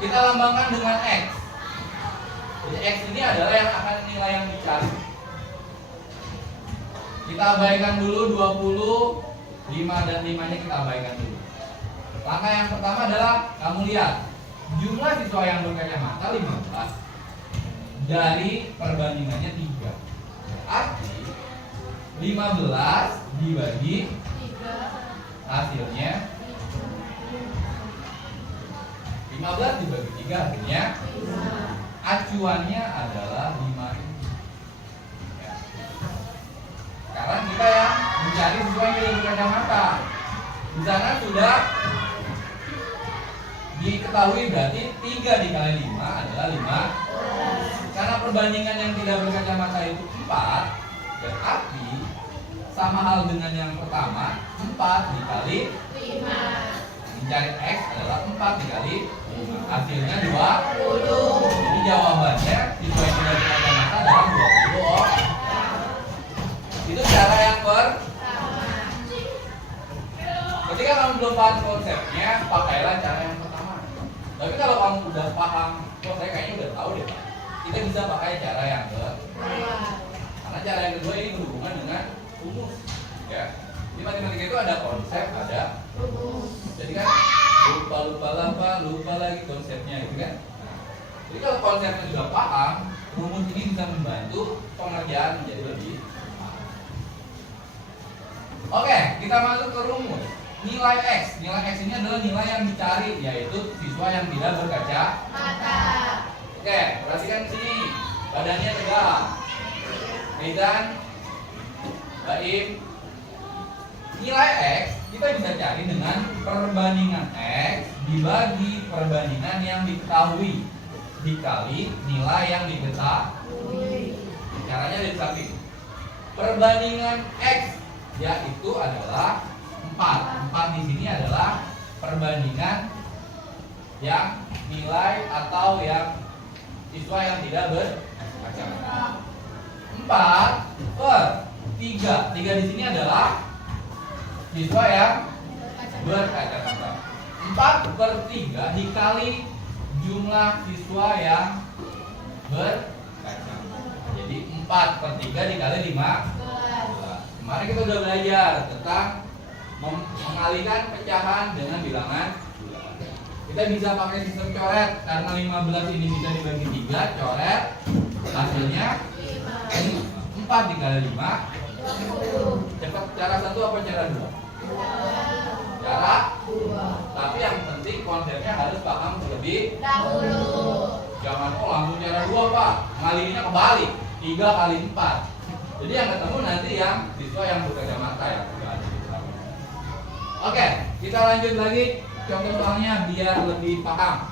Kita lambangkan dengan X. Jadi X ini adalah yang akan nilai yang dicari. Kita abaikan dulu 20, 5 dan 5 nya kita abaikan dulu. Langkah yang pertama adalah kamu lihat jumlah siswa yang berkacamata 15 dari perbandingannya 3. Arti 15 dibagi 3 hasilnya 15 dibagi 3 hasilnya 5. Acuannya adalah 5. Ya. Sekarang kita yang mencari siswa yang tidak berkacamata. Di sana sudah diketahui berarti 3 dikali 5 adalah 5. Karena perbandingan yang tidak berkacamata itu 4, berarti sama hal dengan yang pertama, 4 dikali 5. Mencari X adalah 4 dikali 5. Hasilnya 20. Jadi jawabannya siswa yang tidak berkacamata adalah 20. Oh. Itu cara yang pertama. Ketika kamu belum paham konsepnya, pakailah cara yang pertama. Tapi kalau kamu udah paham, kok saya kayaknya udah tahu deh Pak, kita bisa pakai cara yang kedua. Karena cara yang kedua ini berhubungan dengan rumus. Ya. Di matematika itu ada konsep, ada rumus. Jadi kan lupa lagi konsepnya gitu kan. Jadi kalau konsepnya sudah paham, rumus ini bisa membantu pengerjaan menjadi lebih paham. Oke, kita masuk ke rumus. Nilai X. Nilai X ini adalah nilai yang dicari, yaitu siswa yang tidak berkacamata. Oke, perhatikan sini. Badannya tegak. Medan, Baim. Nilai X kita bisa cari dengan perbandingan X dibagi perbandingan yang diketahui dikali nilai yang diketahui. Caranya ada di samping. Perbandingan X yaitu adalah 4. 4 di sini adalah perbandingan yang nilai atau yang siswa yang tidak berkacamata. 4 per 3. 3 di sini adalah siswa yang berkacamata. 4 per 3 dikali jumlah siswa yang berkacamata. Jadi 4 per 3 dikali 5. Kemarin kita sudah belajar tentang mengalihkan pecahan dengan bilangan. Kita bisa pakai sistem coret. Karena 15 ini bisa dibagi 3, coret. Hasilnya 4 dikali 5. Cepat cara 1 apa cara 2? Cara 2. Tapi yang penting konsepnya harus paham terlebih dahulu. Jangan langsung cara 2 Pak, ngalihinnya kebalik 3 kali 4. Jadi yang ketemu nanti yang siswa yang berkacamata ya. Oke, kita lanjut lagi contoh soalnya biar lebih paham.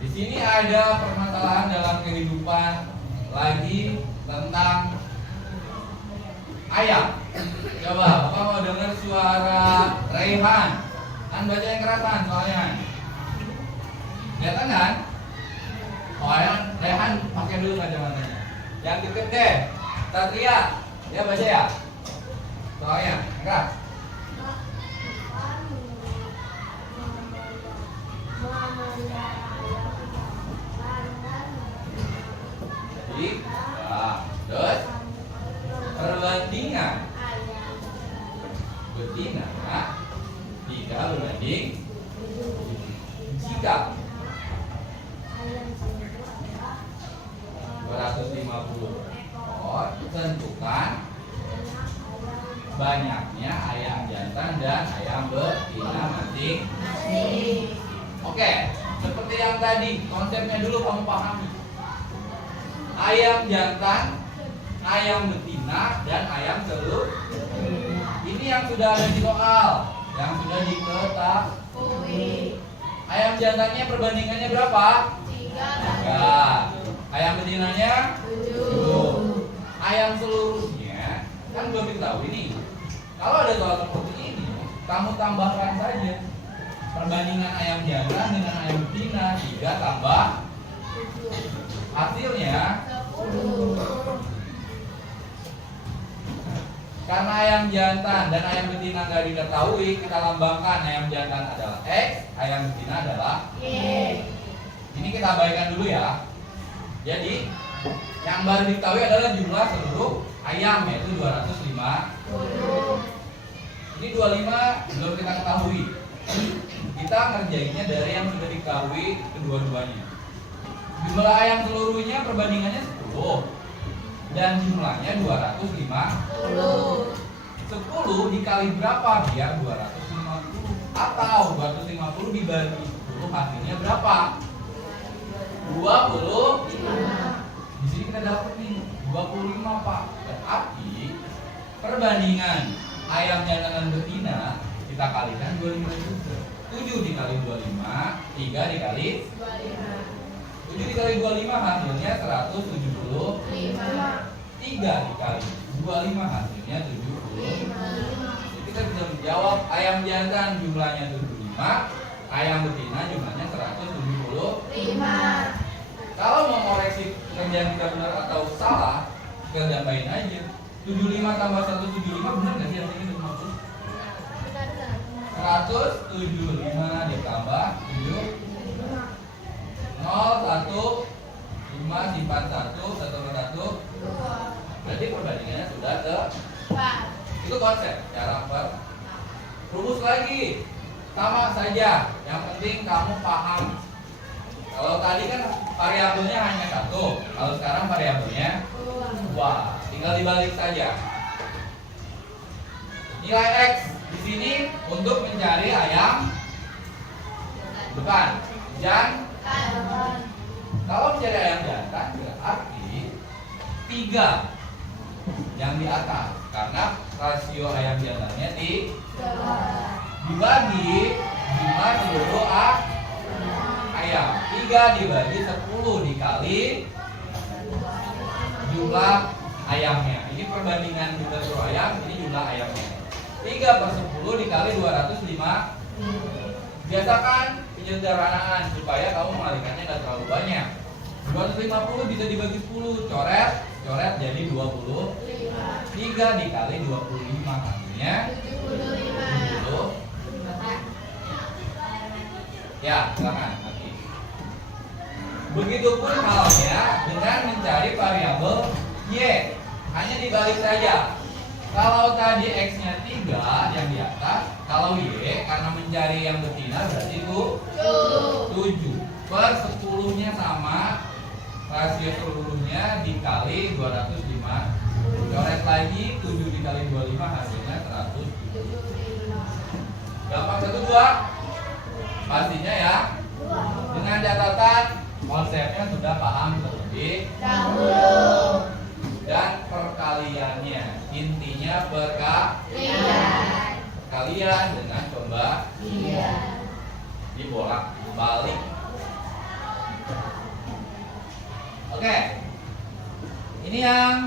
Di sini ada permasalahan dalam kehidupan lagi tentang ayam. Coba, Bapak mau dengar suara Rehan? Kan baca yang kerasan soalnya. Kelihatan kan? Oh, Rehan pakai dulu kacamatanya. Yang deket deh, Satria, dia baca ya. Soalnya, keras. Jadi, terus perbandingan betina 3 berbanding jika banyaknya ayam jantan dan ayam betina masing-masing. Oke, seperti yang tadi, konsepnya dulu kamu pahami. Ayam jantan, ayam betina, dan ayam telur. Ini yang sudah ada di soal, yang sudah diketahui. Ayam jantannya perbandingannya berapa? 3. Ayam betinanya 7. Ayam seluruhnya kan belum diketahui nih. Kalau ada soal seperti ini, kamu tambahkan saja perbandingan ayam jantan dengan ayam betina. 3 tambah 7. Hasilnya 10. Karena ayam jantan dan ayam betina nggak diketahui, kita lambangkan ayam jantan adalah X, ayam betina adalah Y. Ini kita abaikan dulu ya. Jadi yang baru diketahui adalah jumlah seluruh ayam, yaitu 250. Ini 25 belum kita ketahui. Kita ngerjainnya dari yang sudah diketahui kedua-duanya. Jumlah ayam seluruhnya perbandingannya 10 dan jumlahnya 250. 10 dikali berapa biar 250? Atau 250 dibagi 10 hasilnya berapa? 25. Di sini kita dapat nih 25, Pak. Berarti perbandingan ayam jantan dan betina kita kalikan 25 juga. 7 dikali 25, 3 dikali 7 dikali 25 hasilnya 175. 3 dikali 25 hasilnya 75. Jadi kita bisa menjawab ayam jantan jumlahnya 75, ayam betina jumlahnya 175. Kalau mau koreksi kerjaan kita benar atau salah, kita tambahin aja. 75 tambah 175 benar nggak sih hasilnya 50? 175 ditambah 7 0, 1, 5, simpan 1, 1, 1. Berarti perbandingannya sudah tepat. Itu konsep cara rumus lagi. Sama saja, yang penting kamu paham. Kalau tadi kan variabelnya hanya 1, kalau sekarang variabelnya 2. Tinggal dibalik saja. Nilai X di sini untuk mencari ayam, bukan jantan. Kalau mencari ayam jantan berarti 3 yang di atas, karena rasio ayam jantannya dibagi jumlah seluruh ayam. 3 dibagi 10 dikali jumlah ayamnya. Ini perbandingan jumlah seluruh ayam, ini jumlah ayamnya. 3/10 dikali 205. Biasakan penyederhanaan supaya kamu mengalihkannya nggak terlalu banyak. 250 bisa dibagi 10, coret jadi 20. 3 dikali 25 hasilnya 70. Ya, silakan. Begitupun halnya dengan mencari variabel Y. Hanya dibalik saja. Kalau tadi X-nya 3 yang di atas, kalau Y karena mencari yang betina berarti itu 7/10-nya sama, rasio seluruhnya dikali 205. Coret lagi 7 dikali 25 hasilnya 175. Gampang 1, 2? Pastinya ya. Dengan catatan konsepnya sudah paham terlebih dahulu. Dan perkaliannya, intinya perkalian dengan pembagian, dibolak balik. Oke, ini yang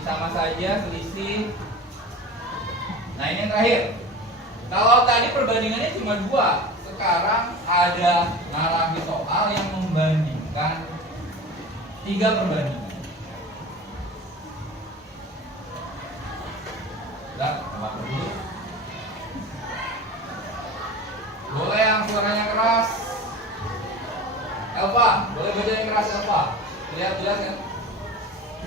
sama saja selisih. Nah, ini yang terakhir. Kalau tadi perbandingannya cuma 2, sekarang ada narasi soal yang membandingkan 3 perbandingan. Udah, tambah dulu. Boleh yang suaranya keras. Elva, boleh baca yang keras Elva. Lihat jelas kan?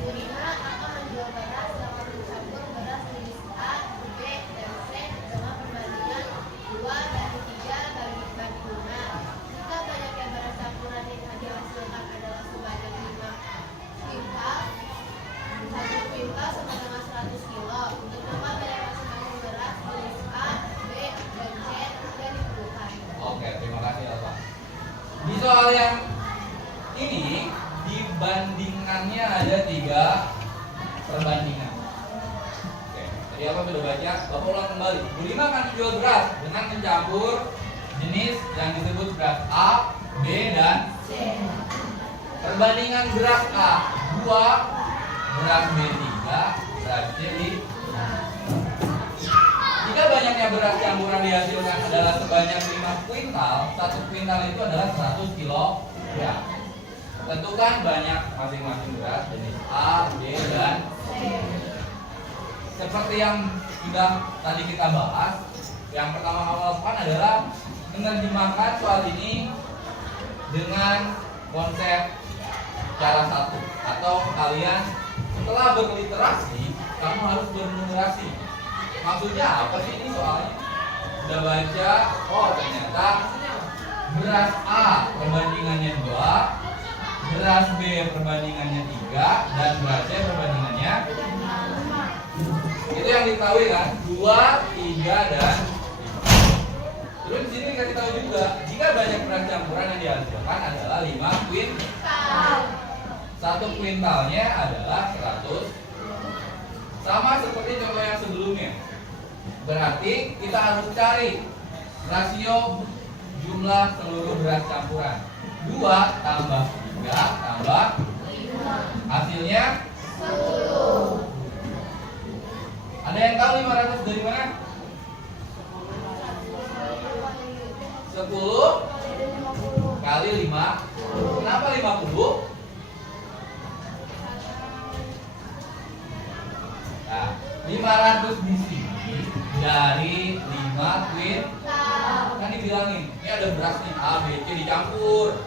Budina akan menjual beras dengan mencampur beras jenis A, B, dan C dengan perbandingan 2 dari 3 bagi 5. Jika banyaknya beras campuran yang dihasilkan adalah sebanyak 5 kuintal, 1 kuintal sama dengan 100 kilo. Untuk ini dibandingannya ada 3 perbandingan. Oke, tadi apa sudah baca? Bapak ulang kembali. Bu Lima akan menjual beras dengan mencampur jenis yang disebut beras A, B, dan C. Perbandingan beras A 2, beras B 3, beras C 5. Jika banyaknya beras campuran dihasilkan adalah sebanyak 5 kuintal, 1 kuintal itu adalah 100 kilogram. Tentukan banyak masing-masing beras jenis A, B, dan C. Seperti yang sudah tadi kita bahas, yang pertama kamu lakukan adalah menerjemahkan soal ini dengan konsep cara satu, atau kalian setelah berliterasi kamu harus bernumerasi. Maksudnya apa sih ini soalnya? Udah baca, oh ternyata beras A perbandingannya 2, beras B perbandingannya 3, dan beras C perbandingannya 5. Itu yang diketahui kan? 2, 3, dan 5. Terus di sini dikasih tahu juga, jika banyak beras campuran yang dihasilkan adalah 5 kuintal. 1 kuintalnya adalah 100. Sama seperti contoh yang sebelumnya. Berarti kita harus cari rasio jumlah seluruh beras campuran. 2 tambah 3 tambah 5. Hasilnya 10. Ada yang tahu 500 dari mana? 10 kali 5. Kenapa 50? Nah, 500 di sini dari 5 kuintal. Kan dibilangin, ini ada beras nih A, B, C dicampur.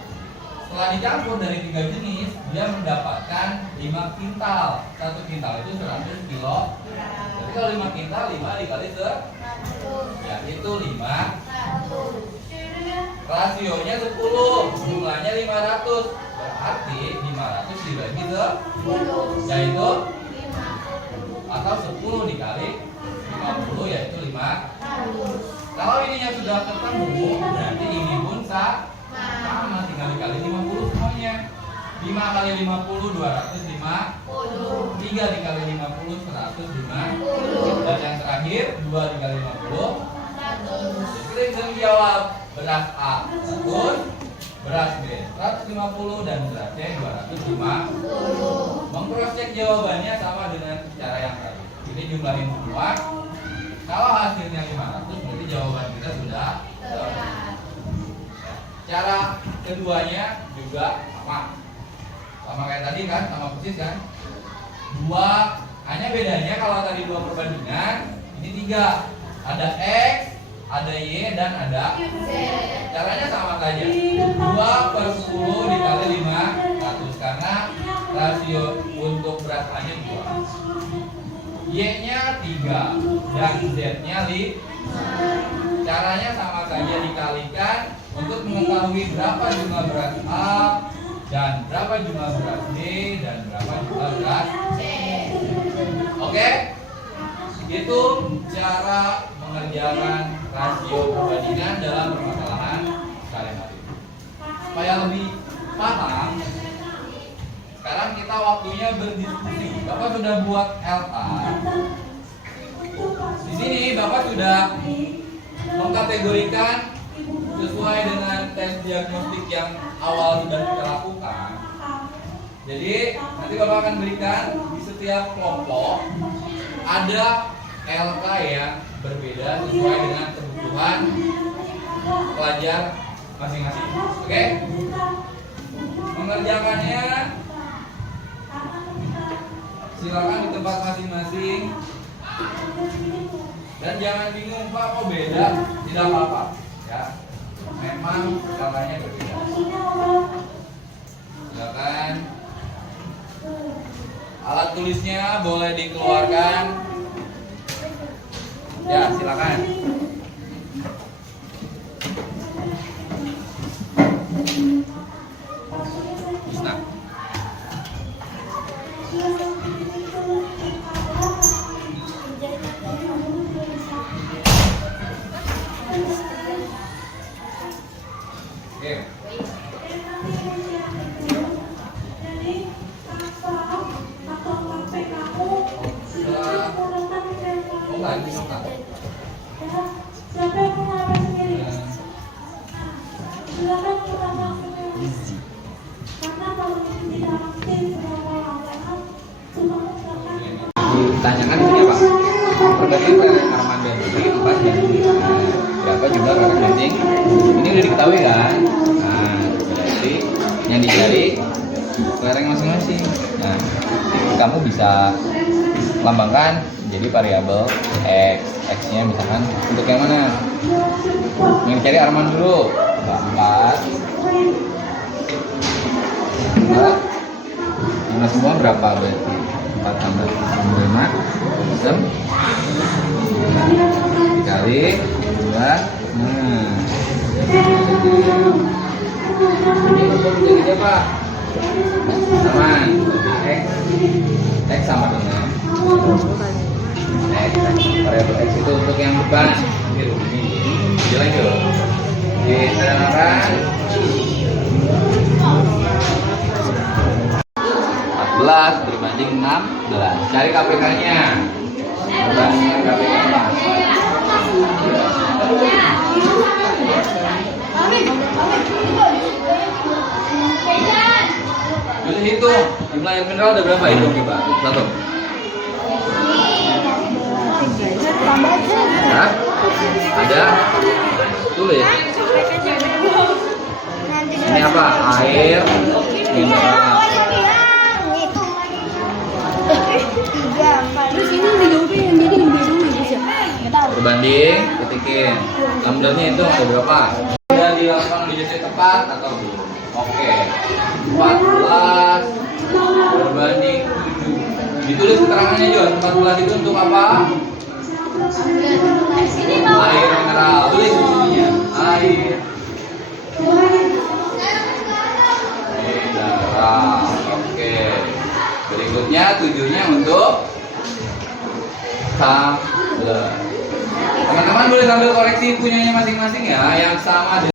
Setelah dicampur dari 3 jenis, dia mendapatkan 5 kintal. 1 kintal itu 100 kilo. Jadi kalau 5 kintal, 5 dikali 100. Ya, itu 500. Rasionya 10, jumlahnya 500. Berarti 500 dibagi 10, yaitu atau 10 dikali 50, yaitu 500. Kalau ininya sudah ketemu, berarti ini pun sama, tinggal dikali 50 semuanya. 5 kali 50 250, 3 dikali 50 150, dan yang terakhir 2 dikali 50 100. Jadi kita menjawab beras A 100, beras B 150, dan beras C 250. Mengcross check jawabannya sama dengan cara yang tadi. Ini jumlahin semua. Kalau hasilnya 500, berarti jawaban kita sudah tepat. Cara keduanya juga sama kayak tadi kan, sama persis kan. 2, hanya bedanya kalau tadi 2 perbandingan, ini 3. Ada X, ada Y, dan ada Z. Caranya sama saja. 2 per 10 dikali 500, karena rasio untuk beras A nya 2, Y nya 3, dan Z nya 5. Caranya sama saja, dikalikan untuk mengetahui berapa jumlah beras A, dan berapa jumlah beras B, dan berapa jumlah beras C. Oke? Itu cara mengerjakan rasio perbandingan dalam permasalahan sehari-hari. Supaya lebih paham, sekarang kita waktunya berdiskusi. Bapak sudah buat LA. Di sini Bapak sudah mengkategorikan sesuai dengan tes diagnostik yang awal sudah kita lakukan. Jadi nanti Bapak akan berikan di setiap kelompok ada LK yang berbeda sesuai dengan kebutuhan pelajar masing-masing. Oke? Mengerjakannya silakan di tempat masing-masing. Dan jangan bingung, Pak, kok beda? Tidak apa-apa, ya. Memang caranya berbeda. Silakan. Alat tulisnya boleh dikeluarkan. Ya, silakan. Nah. Oke. ditanyakan ini apa? Perbandingan lereng Arman dan Ruby 4 dan 5. Berapa jumlah lereng banding? Ini udah diketahui kan? Nah, berarti yang dicari lereng masing-masing. Nah, kamu bisa lambangkan jadi variabel x nya misalkan untuk yang mana? Yang dicari Arman dulu. 4 semua berapa berarti? 4 tambah 5 dikali 2. Nah, ini untuk menjadi apa? Sama x sama dengan x. Variabel x itu untuk yang depan. Ini dilanjut. Ditambahkan 14 berbanding 16. Cari KPK-nya. Perbandingan KPK-nya. Jadi hitung jumlah air mineral ada berapa? Hitung coba. Satu. Hah? Ada? Tulis. Ini apa? Air mineral. Terus ini hidupnya yang jadi biru gitu sih. Enggak tahu. Berbanding, ketikin. Lambdanya itu ada berapa? Sudah dilakukan menjadi tepat atau belum? Oke. 14 berbanding 7. Ditulis keterangannya John. 14 itu untuk apa? Air mineral. Tulis isinya. Air mineral. Oke. Berikutnya 7-nya untuk tumbler. Teman-teman boleh sambil koreksi punyanya masing-masing ya, yang sama dengan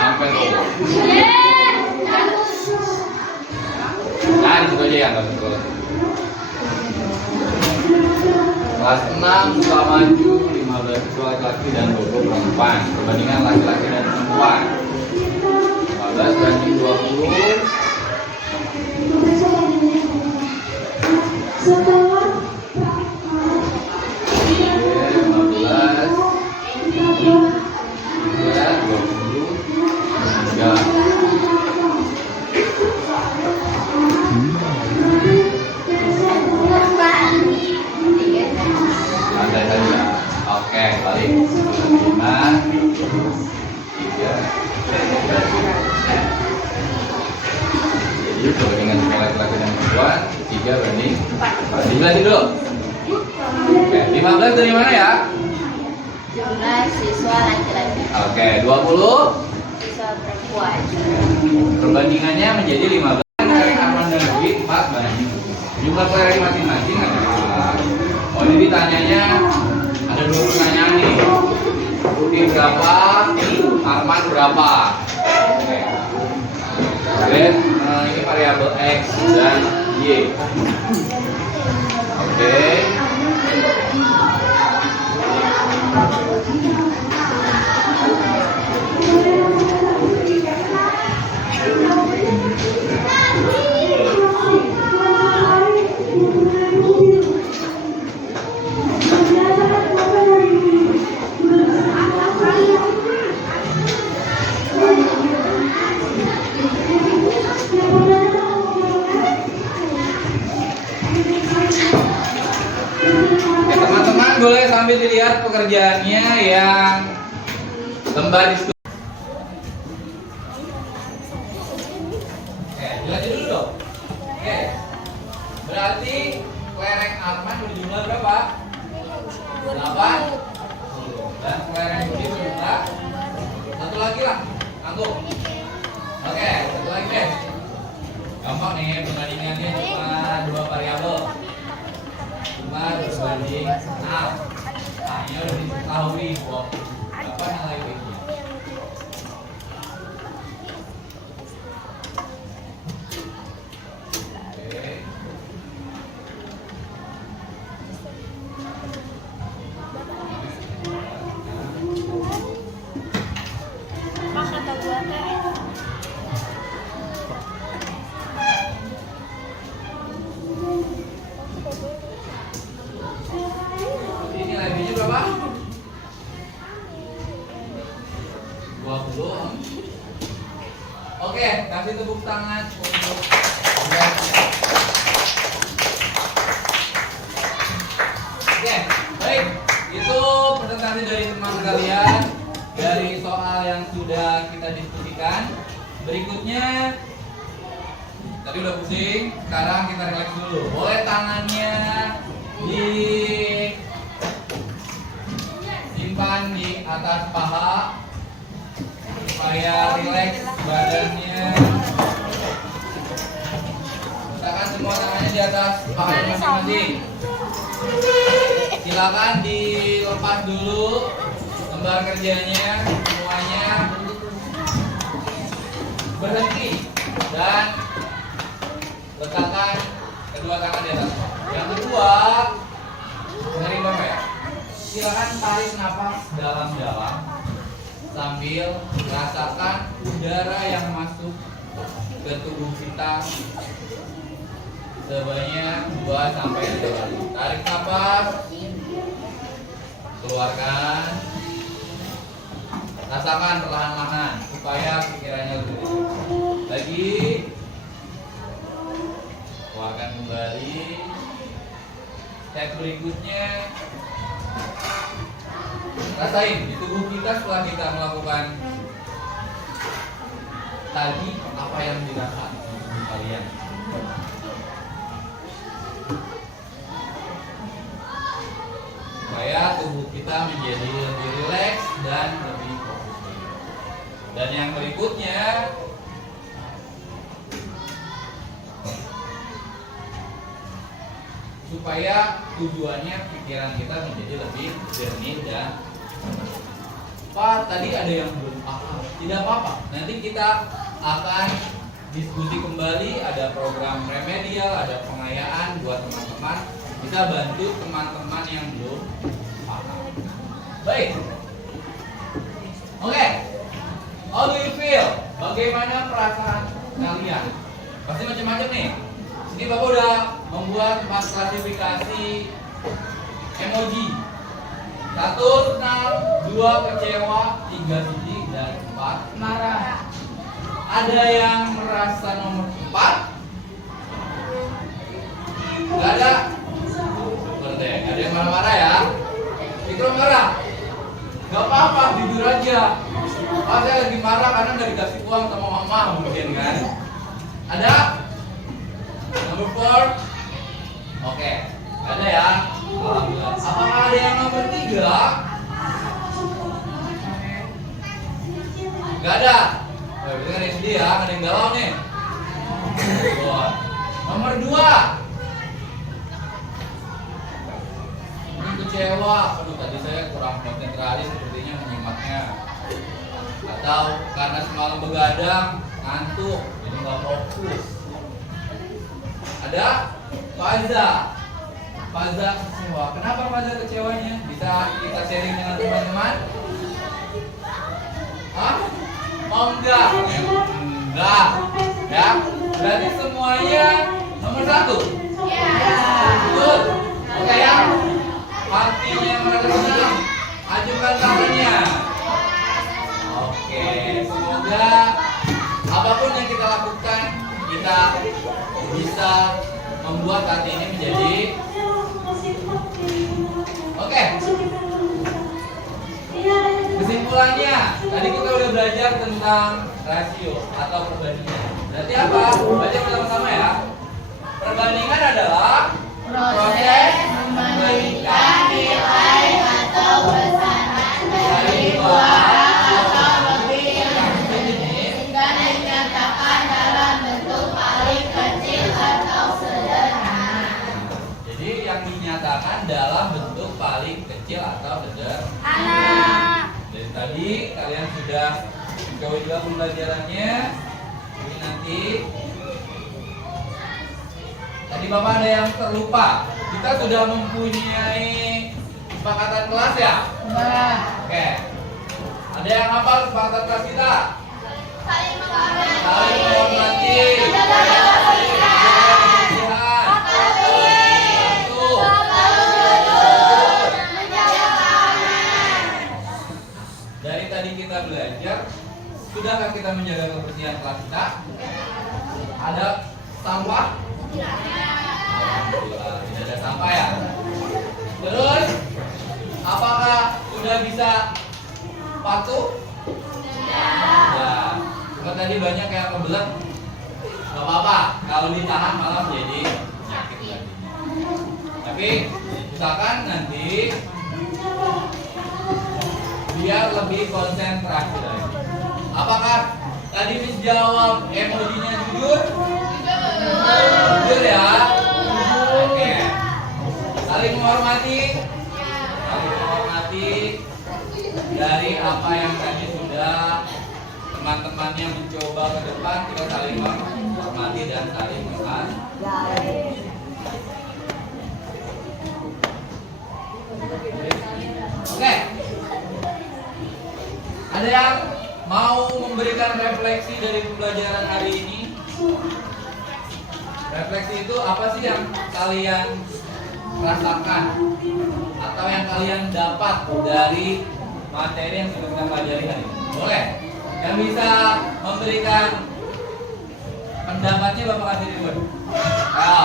sampai logo. Nah, itu aja yang nggak betul. Kelas 6 siswa maju 15 siswa laki-laki dan 20 perempuan. Perbandingan laki-laki dan perempuan. 15 banding 20. Oke, balik 5 3 jadi perbandingan laki-laki dan perempuan 3 banding 4. Dijelasin dulu. Oke, 15 dari mana ya? Jumlah siswa laki-laki. Oke, 20 Siswa perempuan. perbandingannya menjadi 15. Lereng Arman dan Ruby 4 banding 7. Jumlah lereng masing-masing adalah ini ditanyanya ada 2 pertanyaan nih. Ruby berapa? Arman berapa? Oke. Dan ini variabel x dan y. Oke. Oke, teman-teman boleh sambil dilihat pekerjaannya yang lembar di situ. Oke, jelasin dulu dong. Oke, berarti lereng Arman berjumlah berapa? 8. Dan lereng Budi berjumlah 1 lagi lah, tanggung. Oke, 1 lagi deh. Gampang nih perbandingannya cuma 2 variabel. 5 berbanding 6. Nah, ini udah diketahui kok. Berapa nilai X-nya? Oke, kasih tepuk tangan untuk Oke, baik. Itu presentasi dari teman kalian dari soal yang sudah kita diskusikan. Berikutnya tadi udah pusing, sekarang kita relax dulu. Boleh tangannya disimpan di atas paha supaya rileks badannya. Letakkan semua tangannya di atas paha masing-masing. Silakan dilepas dulu lembar kerjanya semuanya, berhenti dan letakkan kedua tangan di atas. Yang kedua, dengerin Bapak ya. Silakan tarik nafas dalam-dalam sambil rasakan udara yang masuk ke tubuh kita sebanyak 2 sampai 3 kali. Tarik nafas, keluarkan, rasakan perlahan-lahan supaya pikirannya lebih rileks. Lagi, keluarkan kembali. Step berikutnya, rasain di tubuh kita setelah kita melakukan tadi apa yang dirasakan di tubuh kalian. Supaya tubuh kita menjadi lebih rileks dan lebih fokus. Dan yang berikutnya, supaya tujuannya pikiran kita menjadi lebih jernih dan Pak, tadi ada yang belum paham. Tidak apa-apa. Nanti kita akan diskusi kembali. Ada program remedial, ada pengayaan buat teman-teman. Bisa bantu teman-teman yang belum paham. Baik. Oke. How do you feel? Bagaimana perasaan kalian? Pasti macam-macam nih. Ini Bapak udah membuat 4 klasifikasi emoji. 1 senang, 2 kecewa, 3 sedih, dan 4 marah. Ada yang merasa nomor 4? Gak ada? Berarti ada yang marah-marah ya? Itu marah? Gak apa-apa, jujur aja. Oh, saya lagi marah karena gak dikasih uang sama mama mungkin kan? Ada? Nomor 4? Oke, gak ada ya? Alhamdulillah. Apakah ada yang nomor 3? Gak ada. Oh, itu kan yang sedih ya, ada yang galau nih. Nomor 2. Ini kecewa. Aduh, tadi saya kurang konsentrasi sepertinya menyimaknya. Atau karena semalam begadang, ngantuk, jadi nggak fokus. Ada? Faza. Faza kecewa. Kenapa Faza kecewanya? Bisa kita sharing dengan teman-teman? Hah? Oh enggak? Enggak. Ya? Berarti semuanya nomor 1? Ya. Betul? Oke ya? Hatinya yang merasa senang, ajukan tangannya. Oke, semoga apapun yang kita lakukan, kita bisa membuat hati ini menjadi oke. Kesimpulannya, tadi kita udah belajar tentang rasio atau perbandingan. Berarti apa? Baca bersama-sama ya. Perbandingan adalah Proses membandingkan nilai atau besaran dari dua atau lebih dan dinyatakan dalam bentuk paling kecil atau sederhana. Jadi yang dinyatakan dalam bentuk paling kecil atau sederhana. Dari tadi kalian sudah mencoba juga pembelajarannya. Ini nanti tadi Bapak ada yang terlupa. Kita sudah mempunyai kesepakatan kelas ya? Oke. Ada yang hafal kesepakatan kelas kita? Saling menghormati. Saling menghormati. Dari tadi kita belajar, sudahkah kita menjaga menjaga kebersihan kelas kita? Ada sampah? Alhamdulillah, tidak ada sampah ya. Terus, apakah sudah bisa patuh? Ya, cuma tadi banyak yang kebelet. Gak apa-apa, kalau ditahan malah jadi sakit nantinya. Tapi usahakan nanti biar lebih konsentrasi lagi. Apakah tadi Miss jawab emojinya jujur? Jujur ya. Oke. Saling menghormati. Saling menghormati dari apa yang tadi sudah teman-temannya mencoba ke depan, kita saling menghormati dan saling menghargai. Oke. Ada yang mau memberikan refleksi dari pembelajaran hari ini? Refleksi itu apa sih yang kalian rasakan atau yang kalian dapat dari materi yang sudah kita pelajari hari ini? Boleh? Yang bisa memberikan pendapatnya Bapak kasih ribut. Ayo.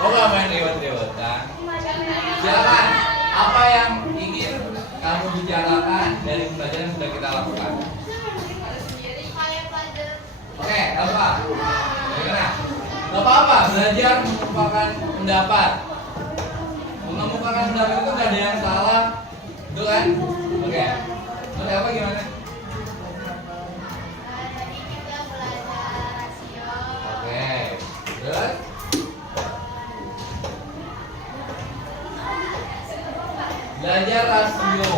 Oh, nggak main ribut-ribut kan? Silakan. Apa yang ingin kamu bicarakan dari pembelajaran yang sudah kita lakukan? Oke, apa? Bagaimana? Gak apa-apa, belajar mengemukakan pendapat. Mengemukakan pendapat itu gak ada yang salah, betul kan? Oke. Terus apa gimana? Tadi kita belajar rasio. Oke. Terus? Belajar rasio.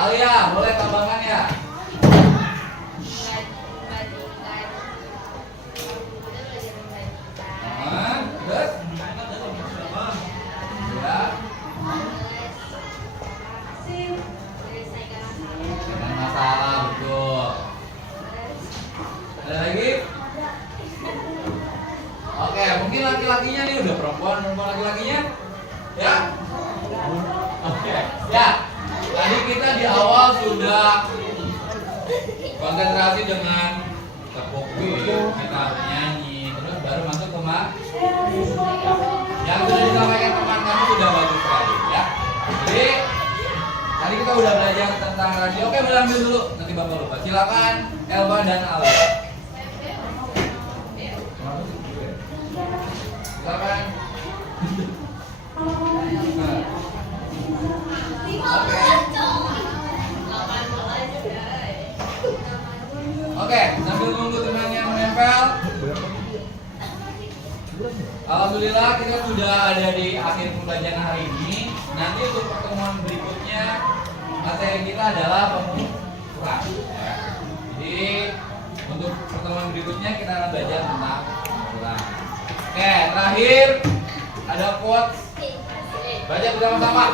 Alia, boleh tambahkan ya? Terus? Ya. Jangan masalah, betul. Ada lagi? Oke, mungkin laki-lakinya nih udah perempuan laki-lakinya? Ya? Oke, ya. Tadi kita di awal sudah konsentrasi dengan tepuk beat, kita nyanyi, terus baru masuk ke yang sudah disampaikan teman kami sudah bagus sekali ya. Jadi tadi kita udah belajar tentang rasio. Oke, boleh ambil dulu, nanti Bapak lupa. Silakan Elba dan Alba. Silakan. Oke, sambil nunggu temannya menempel. Alhamdulillah kita sudah ada di akhir pembelajaran hari ini. Nanti untuk pertemuan berikutnya materi kita adalah pengukuran. Ya. Jadi untuk pertemuan berikutnya kita akan belajar tentang pengukuran. Oke, terakhir ada quotes. Baca bersama-sama.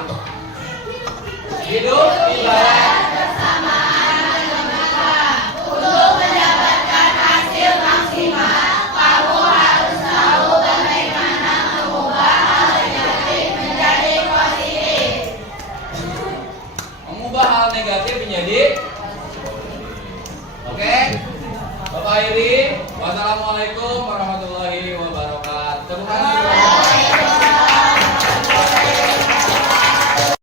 Hidup ibarat Bersamaan mengembangkan untuk mendapatkan hasil maksimal. Kamu harus tahu bagaimana mengubah hal negatif menjadi positif. Mengubah hal negatif menjadi positif. Oke, Bapak Iri, wassalamualaikum